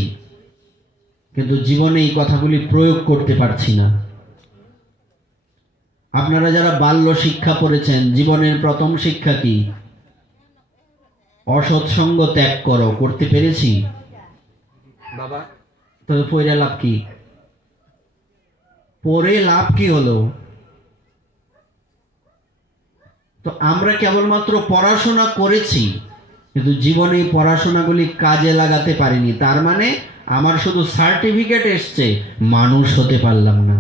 কিন্তু জীবনে এই কথাগুলি প্রয়োগ করতে পারছি না। আপনারা যারা বাল্য শিক্ষা পড়েছেন, জীবনের প্রথম শিক্ষা কি? অসৎসঙ্গ ত্যাগ করো। করতে পেরেছি বাবা? তবে পড়ে লাভ কি? পড়ে লাভ কি হলো? তো আমরা কেবলমাত্র পড়াশোনা করেছি, কিন্তু জীবনে এই পড়াশোনাগুলি কাজে লাগাতে পারিনি। তার মানে আমার শুধু সার্টিফিকেট এসছে, মানুষ হতে পারলাম না।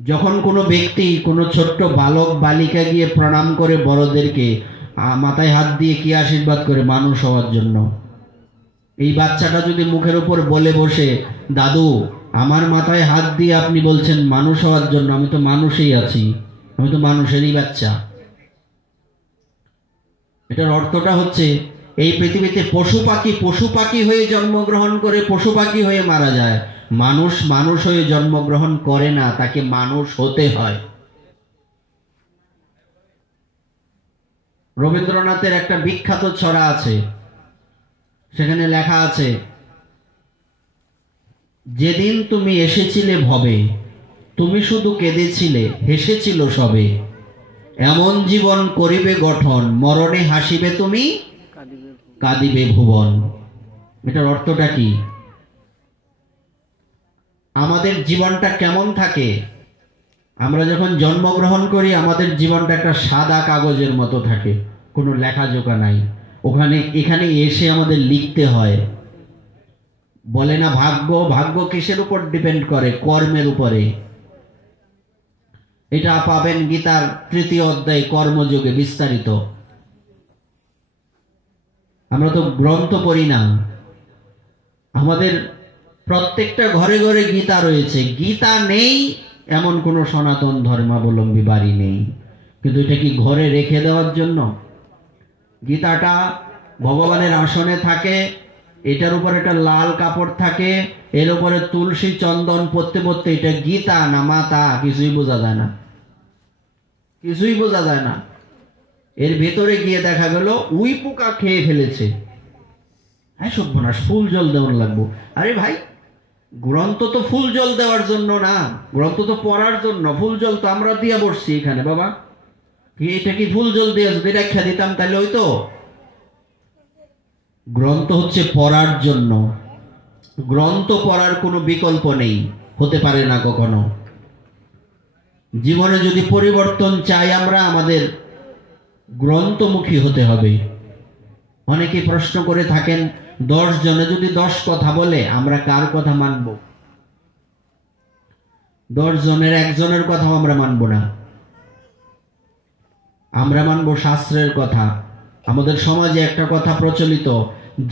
যখন কোনো ব্যক্তি, কোনো ছোট্ট বালক বালিকা গিয়ে প্রণাম করে বড়দেরকে, মাথায় হাত দিয়ে কি আশীর্বাদ করে? মানুষ হওয়ার জন্য। এই বাচ্চাটা যদি মুখের উপর বলে বসে, দাদু আমার মাথায় হাত দিয়ে আপনি বলছেন মানুষ হওয়ার জন্য, আমি তো মানুষই আছি, আমি তো মানুষেরই বাচ্চা। এটার অর্থটা হচ্ছে এই পৃথিবীতে পশু পাখি হয়ে জন্মগ্রহণ করে পশু পাখি হয়ে মারা যায়, মানুষ মানুষ হয়ে জন্মগ্রহণ করে না, তাকে মানুষ হতে হয়। রবীন্দ্রনাথের একটা বিখ্যাত ছড়া আছে, সেখানে লেখা আছে, যেদিন তুমি এসেছিলে ভবে, তুমি শুধু কেঁদেছিলে, হেসেছিল সবে, এমন জীবন করিবে গঠন, মরণে হাসিবে তুমি, কাঁদিবে ভুবন। এটার অর্থটা কি? আমাদের জীবনটা কেমন থাকে? আমরা যখন জন্মগ্রহণ করি আমাদের জীবনটা একটা সাদা কাগজের মতো থাকে, কোনো লেখাজোকা নাই। এখানে এসে আমাদের লিখতে হয়। বলে না ভাগ্য, ভাগ্য কিসের উপর ডিপেন্ড করে? কর্মের উপরে। এটা পাবেন গীতার 3য় অধ্যায় কর্মযোগে বিস্তারিত। আমরা তো গ্রন্থ পড়ি না। আমাদের প্রত্যেকটা ঘরে ঘরে গীতা রয়েছে। গীতা নেই এমন কোনো সনাতন ধর্মাবলম্বী বাড়ি নেই, কিন্তু এটা কি ঘরে রেখে দেওয়ার জন্য? গীতাটা ভগবানের আসনে থাকে, এটার উপর একটা লাল কাপড় থাকে, এর উপরে তুলসী চন্দন পড়তে পড়তে এটা গীতা না মাতা কিছুই বোঝা যায় না, কিছুই বোঝা যায় না। এর ভেতরে গিয়ে দেখা গেল উই পোকা খেয়ে ফেলেছে। হ্যাঁ সর্বনাশ, ফুল জল দেওয়ার লাগবো। আরে ভাই, গ্রন্থ তো ফুল জল দেওয়ার জন্য না, গ্রন্থ তো পড়ার জন্য। ফুল জল তো আমরা দিয়ে বসছি এখানে বাবা। এটা কি ফুল জল দিয়ে যদি রেখা দিতাম তাহলে ওই তো। গ্রন্থ হচ্ছে পড়ার জন্য। গ্রন্থ পড়ার কোনো বিকল্প নেই, হতে পারে না কখনো। জীবনে যদি পরিবর্তন চাই আমরা, আমাদের গ্রন্থমুখী হতে হবে। অনেকে প্রশ্ন করে থাকেন, 10 জনে যদি 10 কথা বলে আমরা কার কথা মানব? 10 জনের একজনের কথাও আমরা মানব না। আমরা মানব শাস্ত্রের কথা। আমাদের সমাজে একটা কথা প্রচলিত,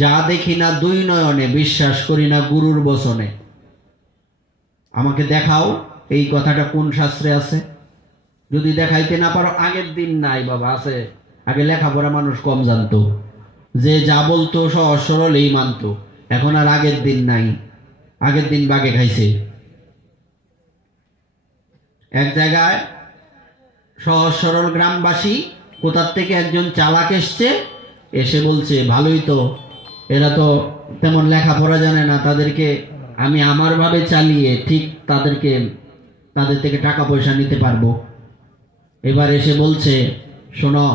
যা দেখি না 2 নয়নে, বিশ্বাস করি না গুরুর বচনে। আমাকে দেখাও এই কথাটা কোন শাস্ত্রে আছে। যদি দেখাইতে না পারো, আগের দিন নাই বাবা, আছে। আগে লেখাপড়া মানুষ কম জানতো, যে যা বলতো সহজ সরল এই মানতো। এখন আর আগের দিন নাই, আগের দিন বাগে খাইছে। এক জায়গায় সহজ সরল গ্রামবাসী, কোথার থেকে একজন চালাক এসছে, এসে বলছে ভালোই তো, এরা তো তেমন লেখাপড়া জানে না, তাদেরকে আমি আমার ভাবে চালিয়ে ঠিক তাদের থেকে টাকা পয়সা নিতে পারবো। এবার এসে বলছে, শোনো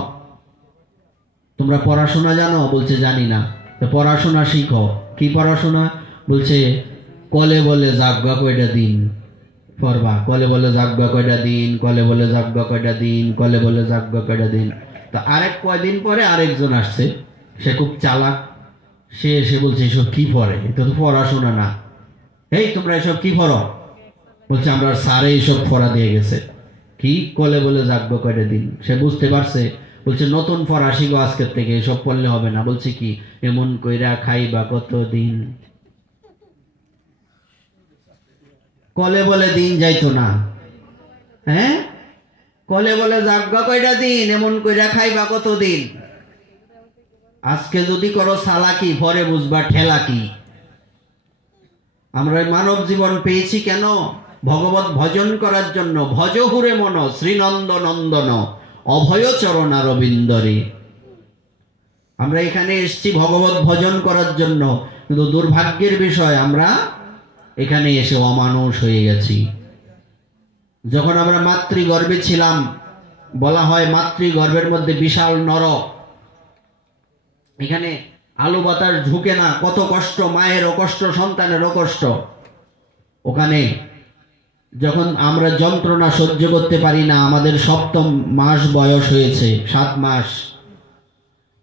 তোমরা পড়াশোনা জানো? বলছে জানি না। তো পড়াশোনা শিখো। কি পড়াশোনা? বলছে কলে বলে যাগবা কয়টা দিন পড়বা, কলে বলে যাগবা কয়টা দিন, কলে বলে যাগবা কয়টা দিন, কলে বলে যাগবা কয়টা দিন। তো আরেক কয়দিন পরে আরেকজন আসছে, সে খুব চালাক, সে এসে বলছে এসব কি পড়ে? এটা তো পড়াশোনা না। এই তোমরা এসব কি পড়ো? বলছে আমরা স্যারে এইসব পড়া দিয়ে গেছে। কি? কলে বলে যাগবা কয়টা দিন। সে বুঝতে পারছে, বলছে নতুন পড়া শিখো আজকের থেকে, এসব পড়লে হবে না। বলছে কি? এমন কইরা খাইবা কতদিন। কলে বলে দিন যাইতো না, হ্যাঁ? কলে বলে যাগবা কয়টা দিন, এমন কইরা খাইবা কতদিন। আজকে যদি করো চালাকি, পরে বুঝবা ঠেলা কি। আমরা মানব জীবন পেয়েছি কেন? ভগবত ভজন করার জন্য। ভজ হুরে মন শ্রীনন্দ নন্দন, অভয় চরণ রবীন্দ্রে। আমরা এখানে এসেছি ভগবত ভজন করার জন্য, কিন্তু দুর্ভাগ্যের বিষয় আমরা এখানে এসে অমানুষ হয়ে গেছি। যখন আমরা মাতৃগর্ভে ছিলাম, বলা হয় মাতৃগর্ভের মধ্যে বিশাল নরক, এখানে আলো বাতাস ঢুকে না, কত কষ্ট, মায়েরও কষ্ট, সন্তানেরও কষ্ট। ওখানে যখন আমরা যন্ত্রণা সহ্য করতে পারি না, আমাদের 7ম মাস বয়স হয়েছে, 7 মাস,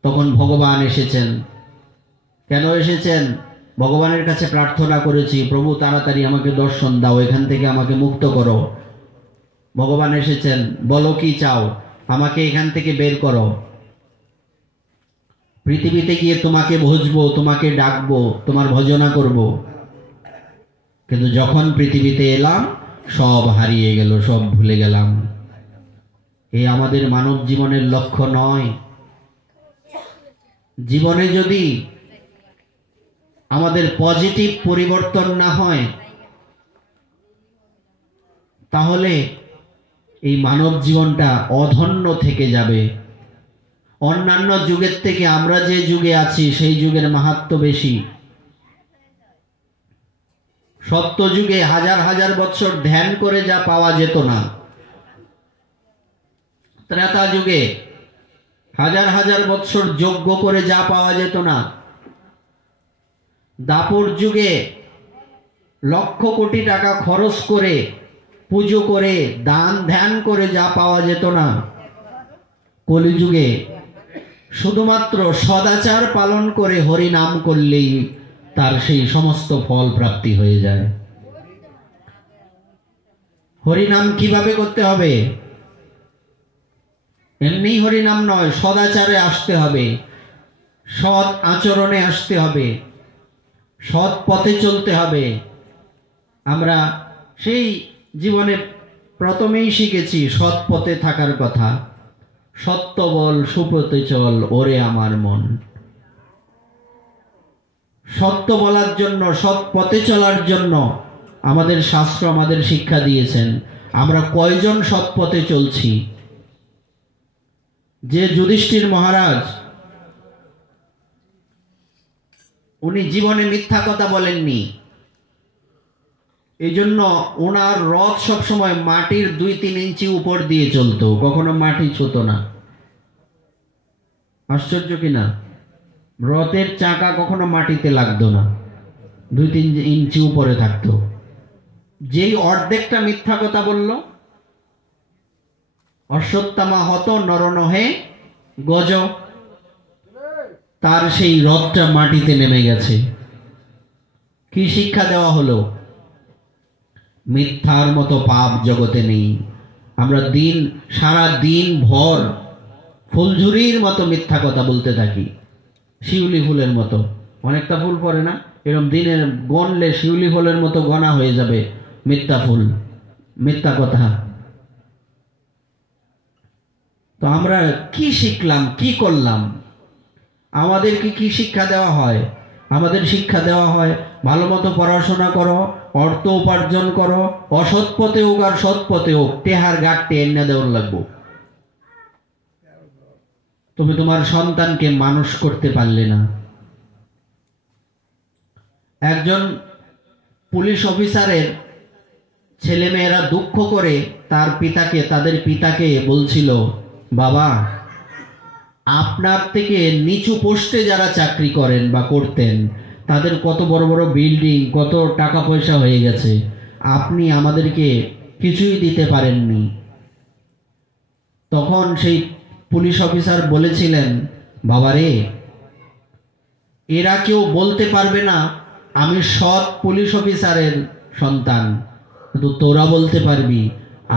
তখন ভগবান এসেছেন। কেন এসেছেন? ভগবানের কাছে প্রার্থনা করেছি, প্রভু তাড়াতাড়ি আমাকে দর্শন দাও, এখান থেকে আমাকে মুক্ত করো। ভগবান এসেছেন, বলো কি চাও, আমাকে এখান থেকে বের করো। পৃথিবীতে গিয়ে তোমাকে ভজবো, তোমাকে ডাকবো, তোমার ভজনা করব। কিন্তু যখন পৃথিবীতে এলাম, সব হারিয়ে গেল, সব ভুলে গেলাম। এই আমাদের মানব জীবনের লক্ষ্য নয়। জীবনে যদি আমাদের পজিটিভ পরিবর্তন না হয়, তাহলে এই মানব জীবনটা অধন্য থেকে যাবে। অন্যান্য যুগের থেকে আমরা যে যুগে আছি সেই যুগের মাহাত্ম্য বেশি। সত্য যুগে হাজার হাজার বছর ধ্যান করে যা পাওয়া যেত না, ত্রেতা যুগে হাজার হাজার বছর যজ্ঞ করে যা পাওয়া যেত না, দাপর যুগে লক্ষ কোটি টাকা খরচ করে পুজো করে দান ধ্যান করে যা পাওয়া যেত না, কলিযুগে শুধুমাত্র সদাচার পালন করে হরি নাম করলেই তার সেই সমস্ত ফল প্রাপ্তি হয়ে যায়। হরি নাম কিভাবে করতে হবে? এমনি হরি নাম নয়, সদাচারে আসতে হবে, সৎ আচরণে আসতে হবে, সৎ পথে চলতে হবে। আমরা সেই জীবনে প্রথমেই শিখেছি সৎ পথে থাকার কথা। সত্য বল, সুপথে চল, ওরে আমার মন। সত্য বলার জন্য, সৎ পথে চলার জন্য আমাদের শাস্ত্র আমাদের শিক্ষা দিয়েছেন। আমরা কয়জন সৎ পথে চলছি? যে যুধিষ্ঠির মহারাজ, উনি জীবনে মিথ্যা কথা বলেননি, এই জন্য ওনার রথ সবসময় মাটির 2-3 ইঞ্চি উপর দিয়ে চলতো, কখনো মাটি ছুতো না। আশ্চর্য কিনা? রথের চাকা কখনো মাটিতে লাগতো না, 2-3 ইঞ্চি উপরে থাকতো। যেই অর্ধেকটা মিথ্যা কথা বলল, অশ্বত্থামা হত নরনহে গজ, তার সেই রথটা মাটিতে নেমে গেছে। কি শিক্ষা দেওয়া হলো? মিথ্যার মতো পাপ জগতে নেই। আমরা সারা দিন ভর ফুলঝুরির মতো মিথ্যা কথা বলতে থাকি, শিউলি ফুলের মতো। অনেকটা ফুল পড়ে না, এরকম দিনের গণলে শিউলি ফুলের মতো গণা হয়ে যাবে মিথ্যা ফুল, মিথ্যা কথা। তো আমরা কি শিখলাম, কি করলাম? আমাদেরকে কি শিক্ষা দেওয়া হয়? আমাদের শিক্ষা দেওয়া হয় ভালো মতো পড়াশোনা করো, অর্থ উপার্জন করো, অসৎ পথে হোক আর সৎ পথে হোক, টেহার গাঁটতে এনে দেওয়ার লাগবো। তুমি তোমার সন্তানকে মানুষ করতে পারলে না। একজন পুলিশ অফিসারের ছেলেমেয়েরা দুঃখ করে তাদের পিতাকে বলছিল, বাবা, আপনার থেকে নিচু পোস্টে যারা চাকরি করেন বা করতেন, তাদের কত বড় বড় বিল্ডিং, কত টাকা পয়সা হয়ে গেছে, আপনি আমাদেরকে কিছুই দিতে পারেননি। তখন সেই পুলিশ অফিসার বলেছিলেন, বাবারে, এরা কেউ বলতে পারবে না আমি সৎ পুলিশ অফিসারের সন্তান, কিন্তু তোরা বলতে পারবি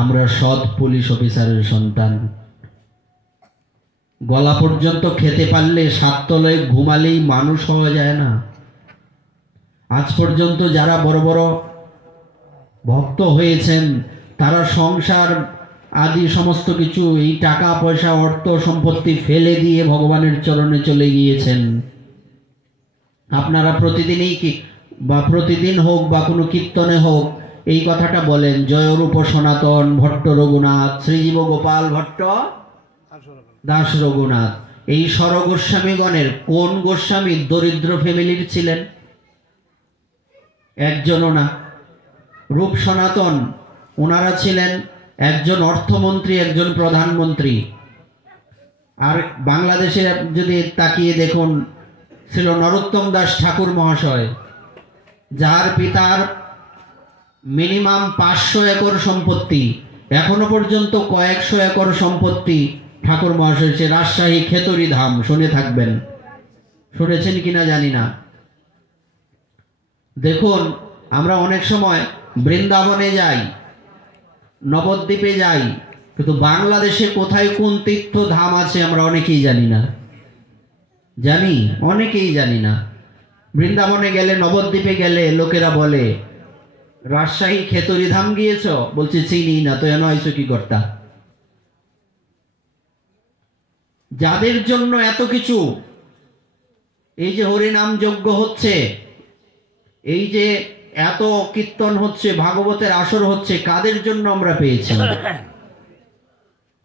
আমরা সৎ পুলিশ অফিসারের সন্তান। গলা পর্যন্ত খেতে পারলে, সাততলায় ঘুমালেই মানুষ হওয়া যায় না। আজ পর্যন্ত যারা বড় বড় ভক্ত হয়েছেন, তারা সংসার আদি সমস্ত কিছু, এই টাকা পয়সা অর্থ সম্পত্তি ফেলে দিয়ে ভগবানের চরণে চলে গিয়েছেন। আপনারা প্রতিদিন হোক বা কোনো কীর্তনে হোক এই কথাটা বলেন, জয়রূপ সনাতন ভট্ট রঘুনাথ, শ্রীজীব গোপাল ভট্ট দাস রঘুনাথ। এই স্বরগোস্বামীগণের কোন গোস্বামী দরিদ্র ফ্যামিলির ছিলেন? একজনও না। রূপ সনাতন ওনারা ছিলেন একজন অর্থমন্ত্রী, একজন প্রধানমন্ত্রী। আর বাংলাদেশে যদি তাকিয়ে দেখুন, ছিল নরোত্তম দাস ঠাকুর মহাশয়, যার পিতার মিনিমাম 500 একর সম্পত্তি, এখনো পর্যন্ত কয়েকশো একর সম্পত্তি ঠাকুর মহাশয়। সে রাজশাহী খেতরি ধাম, শুনে থাকবেন, শুনেছেন কিনা জানি না। দেখুন, আমরা অনেক সময় বৃন্দাবনে যাই, নবদ্বীপে যাই, কিন্তু বাংলাদেশে কোথায় কোন তীর্থ ধাম আছে আমরা অনেকেই জানি না। জানি, অনেকেই জানি না। বৃন্দাবনে গেলে, নবদ্বীপে গেলে লোকেরা বলে, রাজশাহী খেতরি ধাম গিয়েছ? বলছে চিনি না। তো এন আইসো কি করতা? যাদের জন্য এত কিছু, এই যে হরিনাম যজ্ঞ হচ্ছে, এই যে এত কীর্তন হচ্ছে, ভাগবতের আসর হচ্ছে, কাদের জন্য আমরা পেয়েছি?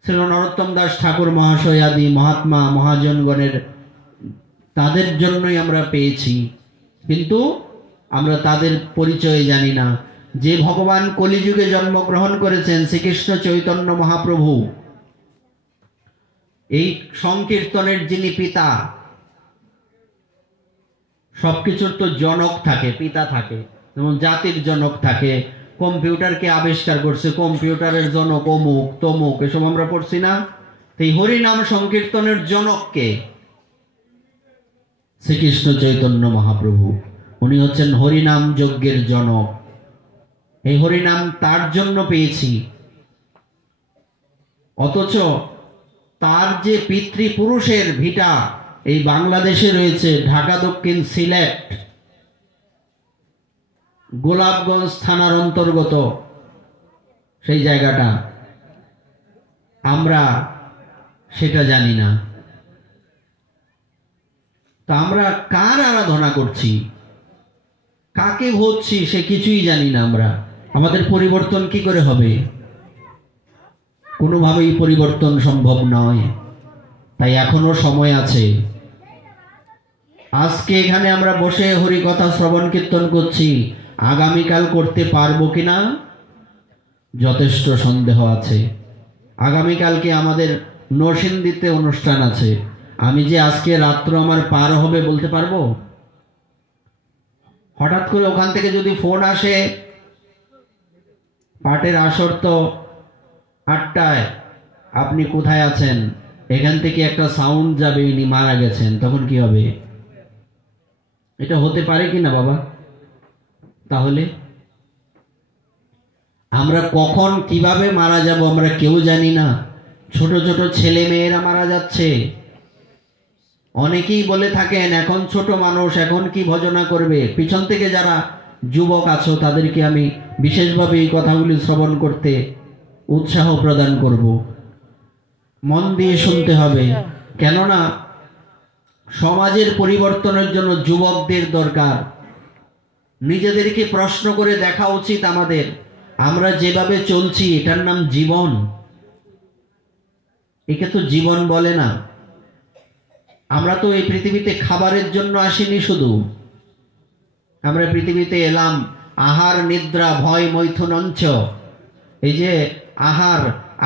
ছিল নরোত্তম দাস ঠাকুর মহাশয় আদি মহাত্মা মহাজনগণের, তাদের জন্যই আমরা পেয়েছি। কিন্তু আমরা তাদের পরিচয় জানি না। যে ভগবান কলিযুগে জন্মগ্রহণ করেছেন, শ্রীকৃষ্ণ চৈতন্য মহাপ্রভু, এই সংকীর্তনের যিনি পিতা, সবকিছুর তো জনক থাকে, পিতা থাকে। যেমন জাতির জনক থাকে, কম্পিউটারকে আবিষ্কার করছে, কম্পিউটারের জনক অমুক তমুক, এসব আমরা পড়ছি না? এই হরিনাম সংকীর্তনের জনককে শ্রীকৃষ্ণ চৈতন্য মহাপ্রভু। উনি হচ্ছেন হরিনাম যজ্ঞের জনক। এই হরিনাম তার জন্য পেয়েছি। অথচ তার যে পিতৃপুরুষের ভিটা এই বাংলাদেশে রয়েছে, ঢাকা দক্ষিণ সিলেট, গোলাপগঞ্জ থানার অন্তর্গত সেই জায়গাটা, আমরা সেটা জানি না। তা আমরা কার আরাধনা করছি, কাকে ভজছি, সে কিছুই জানি না আমরা। আমাদের পরিবর্তন কি করে হবে? কোনোভাবেই পরিবর্তন সম্ভব নয়। তাই এখনো সময় আছে। আজকে এখানে আমরা বসে হরি কথা শ্রবণ কীর্তন করছি, আগামীকাল করতে পারবো কিনা যথেষ্ট সন্দেহ আছে। আগামীকালকে আমাদের নরসিংদীতে অনুষ্ঠান আছে। আমি যে আজকে রাত্র আমার পার হবে বলতে পারবো? হঠাৎ করে ওখান থেকে যদি ফোন আসে, পাটের আসর তো 8টায়, আপনি কোথায় আছেন, এখান থেকে একটা সাউন্ড যাবে ইনি মারা গেছেন, তখন কি হবে? এটা হতে পারে কি না বাবা? তাহলে আমরা কখন কিভাবে মারা যাব আমরা কেউ জানি না। ছোট ছোট ছেলে মেয়েরা মারা যাচ্ছে। অনেকেই বলে থাকেন, এখন ছোট মানুষ, এখন কি ভজনা করবে? পিছন থেকে যারা যুবক আছো তাদেরকে আমি বিশেষভাবে এই কথাগুলি শ্রবণ করতে উৎসাহ প্রদান করব। মন দিয়ে শুনতে হবে, কেননা সমাজের পরিবর্তনের জন্য যুবকদের দরকার। নিজেদেরকে প্রশ্ন করে দেখা উচিত আমাদের, আমরা যেভাবে চলছি এটার নাম জীবন? একে তো জীবন বলে না। আমরা তো এই পৃথিবীতে খাবারের জন্য আসিনি শুধু, আমরা পৃথিবীতে এলাম আহার নিদ্রা ভয় মৈথুনঞ্চ। এই যে আহার,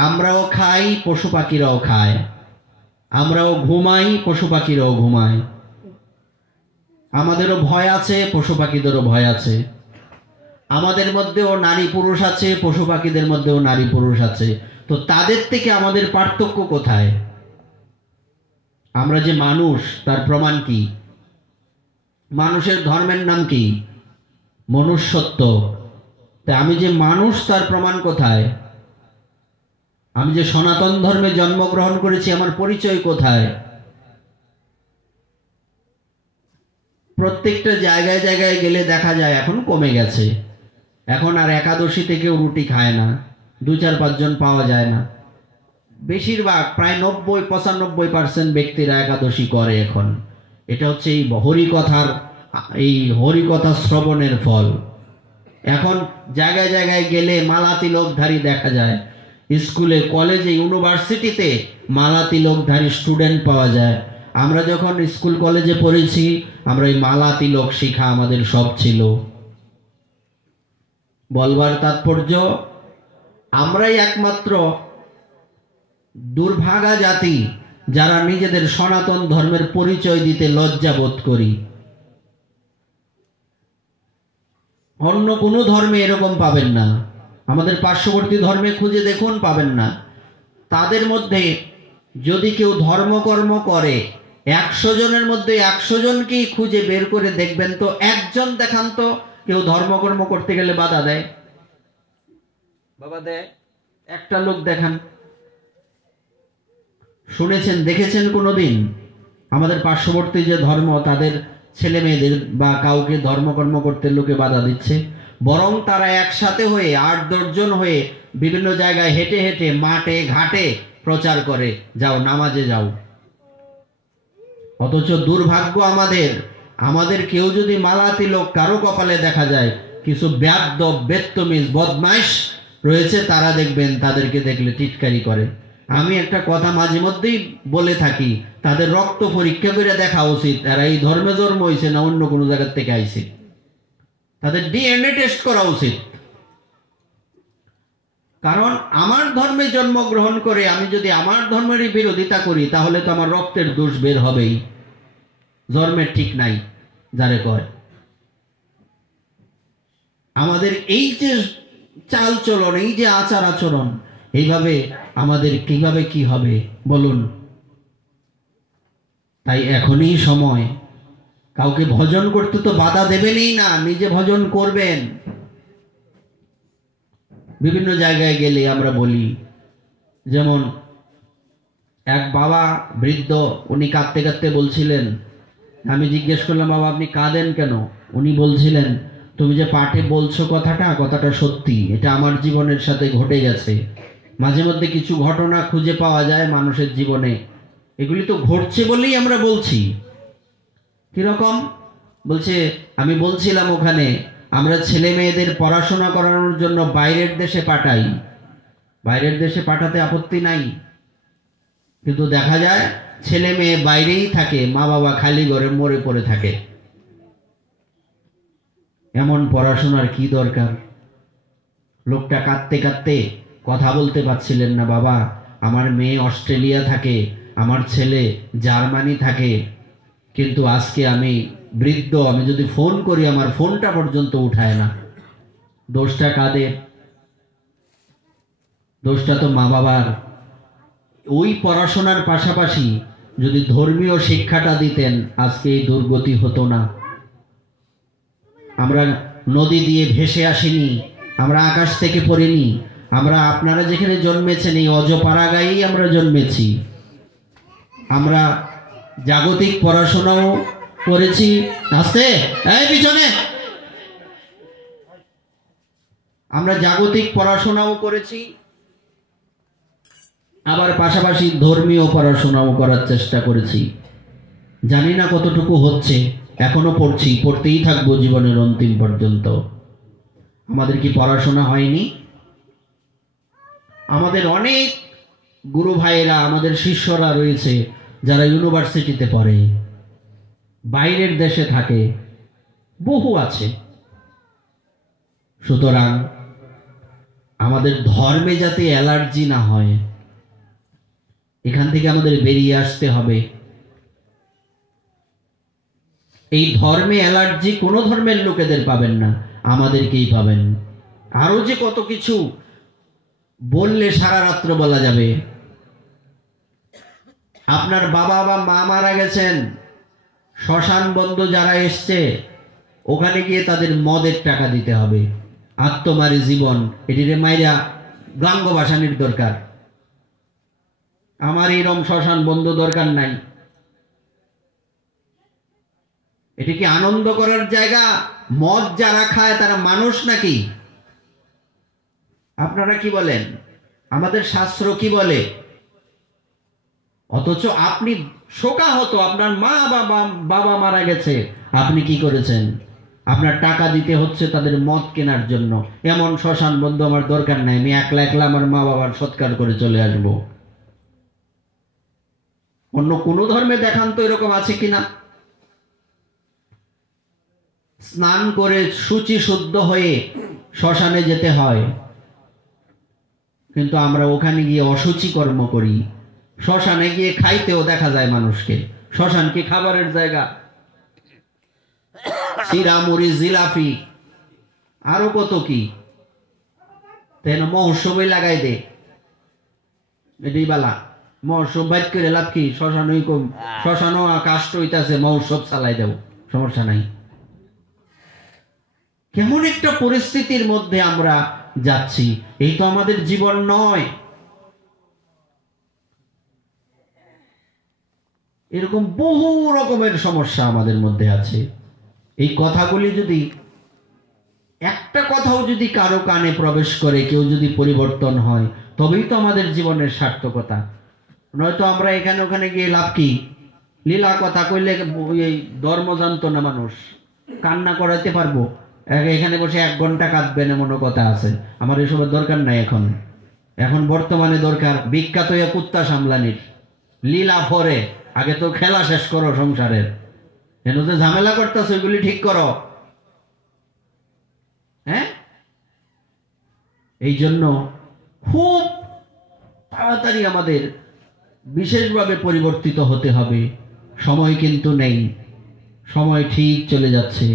আমরাও খাই, পশু পাখিরাও খায়, আমরাও ঘুমাই, পশু পাখিরাও ঘুমায়। আমাদেরও ভয় আছে, পশু পাখিদেরও ভয় আছে। আমাদের মধ্যেও নারী পুরুষ আছে, পশু পাখিদের মধ্যেও নারী পুরুষ আছে। তো তাদের থেকে আমাদের পার্থক্য কোথায়? আমরা যে মানুষ তার প্রমাণ কি? মানুষের ধর্মের নাম কি? মনুষ্যত্ব। তাই আমি যে মানুষ তার প্রমাণ কোথায়? আমি যে সনাতন ধর্মে জন্মগ্রহণ করেছি আমার পরিচয় কোথায়? প্রত্যেকটা জায়গায় জায়গায় গেলে দেখা যায় এখন কমে গেছে। এখন আর একাদশীতে কেউ রুটি খায় না, 2-4-5 জন পাওয়া যায় না। বেশিরভাগ প্রায় 90-95% ব্যক্তিরা একাদশী করে এখন। এটা হচ্ছে এই হরিকথা শ্রবণের ফল। এখন জায়গায় জায়গায় গেলে মালা তিলকধারী দেখা যায়। স্কুলে, কলেজে, ইউনিভার্সিটিতে মালা তিলকধারী স্টুডেন্ট পাওয়া যায়। আমরা যখন স্কুল কলেজে পড়েছি, আমরা এই মালা তিলক শিখা আমাদের সব ছিল। বলবার তাৎপর্য, আমরাই একমাত্র দুর্ভাগা জাতি যারা নিজেদের সনাতন ধর্মের পরিচয় দিতে লজ্জা বোধ করি। অন্য কোনো ধর্মে এরকম পাবেন না। আমাদের পার্শ্ববর্তী ধর্মে খুঁজে দেখুন, পাবেন না। তাদের মধ্যে যদি কেউ ধর্মকর্ম করে 100 জনের মধ্যে 100 জনকেই খুঁজে বের করে দেখবেন তো একজন দেখান তো কেউ ধর্মকর্ম করতে গেলে বাধা দেয়। বাবা দেয়? একটা লোক দেখান। শুনেছেন, দেখেছেন কোনোদিন আমাদের পার্শ্ববর্তী যে ধর্ম তাদের ছেলে মেয়েদের বা কাউকে ধর্মকর্ম করতে লোকে বাধা দিচ্ছে? বরং তারা একসাথে হয়ে 8-10 জন হয়ে বিভিন্ন জায়গায় হেঁটে হেঁটে মাঠে ঘাটে প্রচার করে, যাও নামাজে যাও। অথচ দুর্ভাগ্য আমাদের কেউ যদি মালা তিলক কারো কপালে দেখা যায়, কিছু বেয়াদ্দপ বেত্তমিজ বদমাইশ রয়েছে, তারা দেখবেন তাদেরকে দেখলে টিটকারি করে। আমি একটা কথা মাঝে মধ্যেই বলে থাকি, তাদের রক্ত পরীক্ষা করে দেখা উচিত এরা এই ধর্মে জন্ম হয়েছে না অন্য কোনো জায়গার থেকে আইছে। তাদের ডিএনএ টেস্ট করা উচিত। কারণ আমার ধর্মে জন্মগ্রহণ করে আমি যদি আমার ধর্মেরই বিরোধিতা করি তাহলে তো আমার রক্তের দোষ বের হবেই। জন্মের ঠিক নাই যারে কয়। আমাদের এই যে চাল চলন, এই যে আচার আচরণ, এইভাবে আমাদের কিভাবে কি হবে বলুন? তাই এখনই সময়। কাউকে ভজন করতে তো বাধা দেবেনই না, নিজে ভজন করবেন। বিভিন্ন জায়গায় গেলে আমরা বলি, যেমন এক বাবা বৃদ্ধ, উনি কাঁদতে কাঁদতে বলছিলেন, আমি জিজ্ঞেস করলাম বাবা আপনি কাঁদেন কেন? উনি বলছিলেন, তুমি যে পাঠে বলছো কথাটা সত্যি, এটা আমার জীবনের সাথে ঘটে গেছে। মাঝে মধ্যে কিছু ঘটনা খুঁজে পাওয়া যায় মানুষের জীবনে, এগুলি তো ঘটছে বলেই আমরা বলছি। কিরকম? বলছে, আমি বলছিলাম ওখানে আমরা ছেলে মেয়েদের পড়াশোনা করানোর জন্য বাইরের দেশে পাঠাই। বাইরের দেশে পাঠাতে আপত্তি নাই, কিন্তু দেখা যায় ছেলে মেয়ে বাইরেই থাকে, মা বাবা খালি ঘরে মরে পড়ে থাকে। এমন পড়াশোনার কি দরকার? লোকটা কাঁদতে কাঁদতে কথা বলতে পারছিলেন না, বাবা আমার মেয়ে অস্ট্রেলিয়া থাকে, আমার ছেলে জার্মানি থাকে, কিন্তু আজকে আমি বৃদ্ধ, আমি যদি ফোন করি আমার ফোনটা পর্যন্ত উঠায় না। দোষটা কাদের? দোষটা তো মা বাবার। ওই পড়াশোনার পাশাপাশি যদি ধর্মীয় শিক্ষাটা দিতেন আজকে এই দুর্গতি হতো না। আমরা নদী দিয়ে ভেসে আসিনি, আমরা আকাশ থেকে পড়িনি, আমরা আপনারা যেখানে জন্মেছেন এই অজপাড়া গায়েই আমরা জন্মেছি। আমরা জাগতিক পড়াশোনাও করেছি। আস্তে এই পিছনে, আমরা জাগতিক পড়াশোনাও করেছি, আবার পাশাপাশি ধর্মীয় পড়াশোনাও করার চেষ্টা করেছি। জানি না কতটুকু হচ্ছে, এখনো পড়ছি, পড়তেই থাকবো জীবনের অন্তিম পর্যন্ত। আমাদের কি পড়াশোনা হয়নি? আমাদের অনেক গুরু ভাইয়েরা, আমাদের শিষ্যরা রয়েছে যারা ইউনিভার্সিটিতে পড়ে, বাইরের দেশে থাকে, বহু আছে। সুতরাং আমাদের ধর্মে যাতে অ্যালার্জি না হয়, এখান থেকে আমাদের বেরিয়ে আসতে হবে। এই ধর্মে অ্যালার্জি কোনো ধর্মের লোকেদের পাবেন না, আমাদেরকেই পাবেন। আরো যে কত কিছু বললে সারা রাত্র বলা যাবে। আপনার বাবা বা মা মারা গেছেন, শ্মশান বন্ধ যারা এসছে, ওখানে গিয়ে তাদের মদের টাকা দিতে হবে। আত্মমারি জীবন, এটিরে মাইরা গাঙ্গ বাসানির দরকার। আমার এরম শ্মশান বন্ধ দরকার নাই। এটি কি আনন্দ করার জায়গা? মদ যারা খায় তারা মানুষ নাকি? আপনারা কি বলেন? আমাদের শাস্ত্র কি বলে? অথচ আপনি শোকাহত, আপনার মা বাবা মারা গেছে, আপনি কি করেছেন? আপনার টাকা দিতে হচ্ছে তাদের মদ কেনার জন্য। এমন শ্মশান বন্ধ আমার দরকার নাই, আমি একলা একলা আমার মা বাবার সৎকার করে চলে আসব। অন্য কোন ধর্মে দেখান তো এরকম আছে কিনা? স্নান করে শুচি শুদ্ধ হয়ে শ্মশানে যেতে হয়। কিন্তু আমরা ওখানে গিয়ে অসুচি কর্ম করি। শ্মশানে গিয়ে খাইতেও দেখা যায় মানুষকে। শ্মশান কি খাবারের জায়গা? চিরা মুড়ি জিলাপি আরো কত কি তেন মহোৎসবে লাগাই দে, এটাই বালা। মহোৎসব বাইট করে লাভ কি? শ্মশানই কম, শ্মশানও কাষ্ট হইতাছে, মহোৎসব চালাই দেব, সমস্যা নাই। কেমন একটা পরিস্থিতির মধ্যে আমরা যাচ্ছি, এই তো আমাদের জীবন নয়। এরকম বহু রকমের সমস্যা আমাদের মধ্যে আছে। এই কথাগুলি যদি একটা কথাও যদি কারো কানে প্রবেশ করে, কেউ যদি পরিবর্তন হয়, তবেই তো আমাদের জীবনের সার্থকতা। নয়তো আমরা এখানে ওখানে গিয়ে লাভ কি? লীলা কথা কইলে এই ধর্ম জানতো না মানুষ, কান্না করাইতে পারবো, এখানে বসে 1 ঘন্টা কাঁদবেন এমনও কথা আছে। আমার এসবের দরকার নাই। এখন বর্তমানে দরকার বিখ্যাত কুত্তা সামলানির। লীলা ফরে আগে তো খেলা শেষ করো সংসারের, কেন যে ঝামেলা করতেছে ওইগুলি ঠিক করো। হ্যাঁ, এই জন্য খুব তাড়াতাড়ি আমাদের বিশেষভাবে পরিবর্তিত হতে হবে। সময় কিন্তু নেই, সময় ঠিক চলে যাচ্ছে।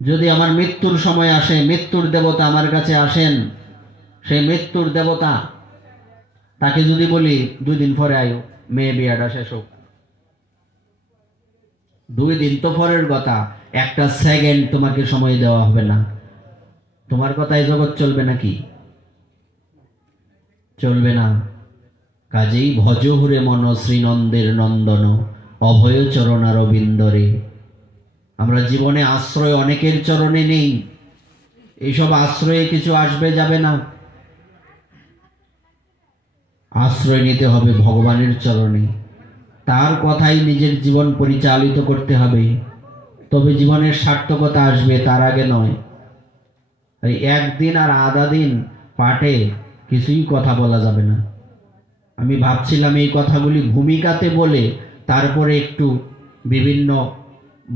যদি আমার মৃত্যুর সময় আসে, মৃত্যুর দেবতা আমার কাছে আসেন, সেই মৃত্যুর দেবতা তাকে যদি বলি 2 দিন পরে আয়ো, মেয়ে বিয়াটা শেষ হোক, 2 দিন তো পরের কথা, 1 সেকেন্ড তোমাকে সময় দেওয়া হবে না। তোমার কথায় জগৎ চলবে নাকি? চলবে না। কাজেই ভজহুরে মন শ্রীনন্দের নন্দন, অভয় চরণার বিন্দরে। আমরা জীবনে আশ্রয় অনেকের চরণে নেই, এইসব আশ্রয়ে কিছু আসবে যাবে না। আশ্রয় নিতে হবে ভগবানের চরণে, তার কথাই নিজের জীবন পরিচালিত করতে হবে, তবে জীবনের সার্থকতা আসবে, তার আগে নয়। এই 1 দিন আর আধা দিন পাঠে কিছুই কথা বলা যাবে না। আমি ভাবছিলাম এই কথাগুলি ভূমিকাতে বলে তারপরে একটু বিভিন্ন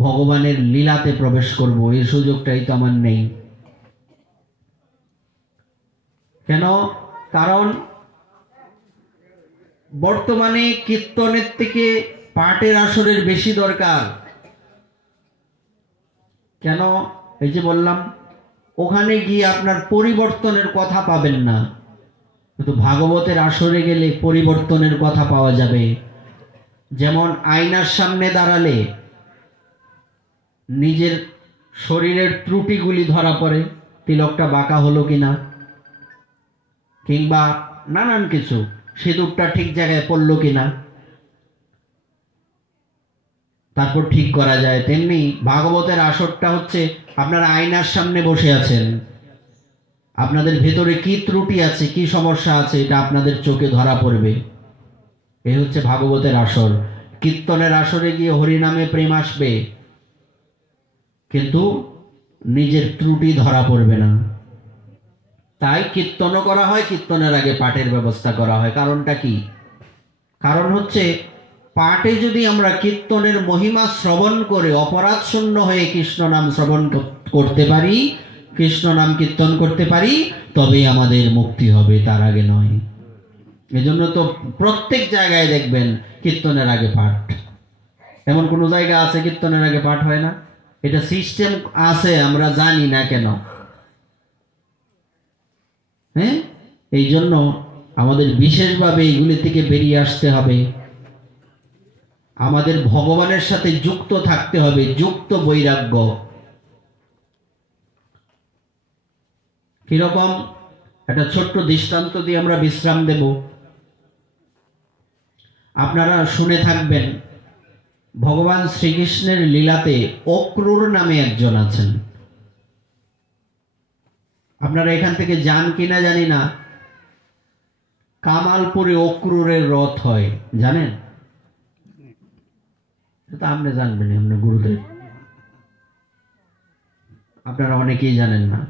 ভগবানের লীলাতে প্রবেশ করব, এই সুযোগটাই তো আমার নেই। কেন? কারণ বর্তমানে কীর্তনের থেকে পাঠের আসরের বেশি দরকার। কেন? এই যে বললাম, ওখানে গিয়ে আপনার পরিবর্তনের কথা পাবেন না, কিন্তু ভাগবতের আসরে গেলে পরিবর্তনের কথা পাওয়া যাবে। যেমন আয়নার সামনে দাঁড়ালে নিজের শরীরের ত্রুটিগুলি ধরা পড়ে, তিলকটা বাঁকা হলো কিনা, কিংবা নানান কিছু, সিঁদুরটা ঠিক জায়গায় পড়লো কিনা, তারপর ঠিক করা যায়। তেমনি ভাগবতের আসরটা হচ্ছে আপনারা আয়নার সামনে বসে আছেন, আপনাদের ভেতরে কি ত্রুটি আছে, কি সমস্যা আছে, এটা আপনাদের চোখে ধরা পড়বে। এই হচ্ছে ভাগবতের আসর। কীর্তনের আসরে গিয়ে হরিনামে প্রেম আসবে, কিন্তু নিজের ত্রুটি ধরা পড়বে না। তাই কীর্তনও করা হয়, কীর্তনের আগে পাঠের ব্যবস্থা করা হয়। কারণটা কি? কারণ হচ্ছে পাঠে যদি আমরা কীর্তনের মহিমা শ্রবণ করে অপরাধ শূন্য হয়ে কৃষ্ণ নাম শ্রবণ করতে পারি, কৃষ্ণ নাম কীর্তন করতে পারি, তবেই আমাদের মুক্তি হবে, তার আগে নয়। এজন্য তো প্রত্যেক জায়গায় দেখবেন কীর্তনের আগে পাঠ। এমন কোনো জায়গা আছে কীর্তনের আগে পাঠ হয় না? এটা সিস্টেম আছে, আমরা জানি না কেন। হ্যাঁ, এই জন্য আমাদের বিশেষভাবে এগুলি থেকে বেরিয়ে আসতে হবে। আমাদের ভগবানের সাথে যুক্ত থাকতে হবে, যুক্ত বৈরাগ্য। কিরকম? একটা ছোট্ট দৃষ্টান্ত দিয়ে আমরা বিশ্রাম দেব। আপনারা শুনে থাকবেন, ভগবান শ্রীকৃষ্ণের লীলাতে অক্রূর নামে একজন আছেন। আপনারা এখান থেকে যান কিনা জানি না, কামালপুরে অক্রূরের রথ হয়, জানেন? আপনি জানবেন, আপনার গুরুদেব, আপনারা অনেকেই জানেন না।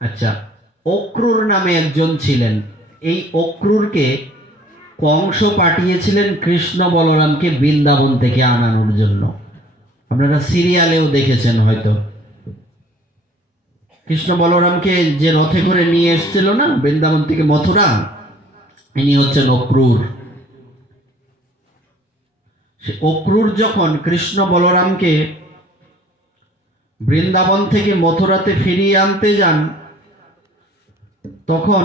আচ্ছা, অক্রূর নামে একজন ছিলেন। এই অক্রূরকে কংস পাঠিয়েছিলেন কৃষ্ণ বলরামকে বৃন্দাবন থেকে আনানোর জন্য। আপনারা সিরিয়ালেও দেখেছেন হয়তো। কৃষ্ণ বলরামকে যে রথে করে নিয়ে এসেছিল না বৃন্দাবন থেকে মথুরা, ইনি হচ্ছেন অক্রূর। সে অক্রূর যখন কৃষ্ণ বলরামকে বৃন্দাবন থেকে মথুরাতে ফিরিয়ে আনতে যান, তখন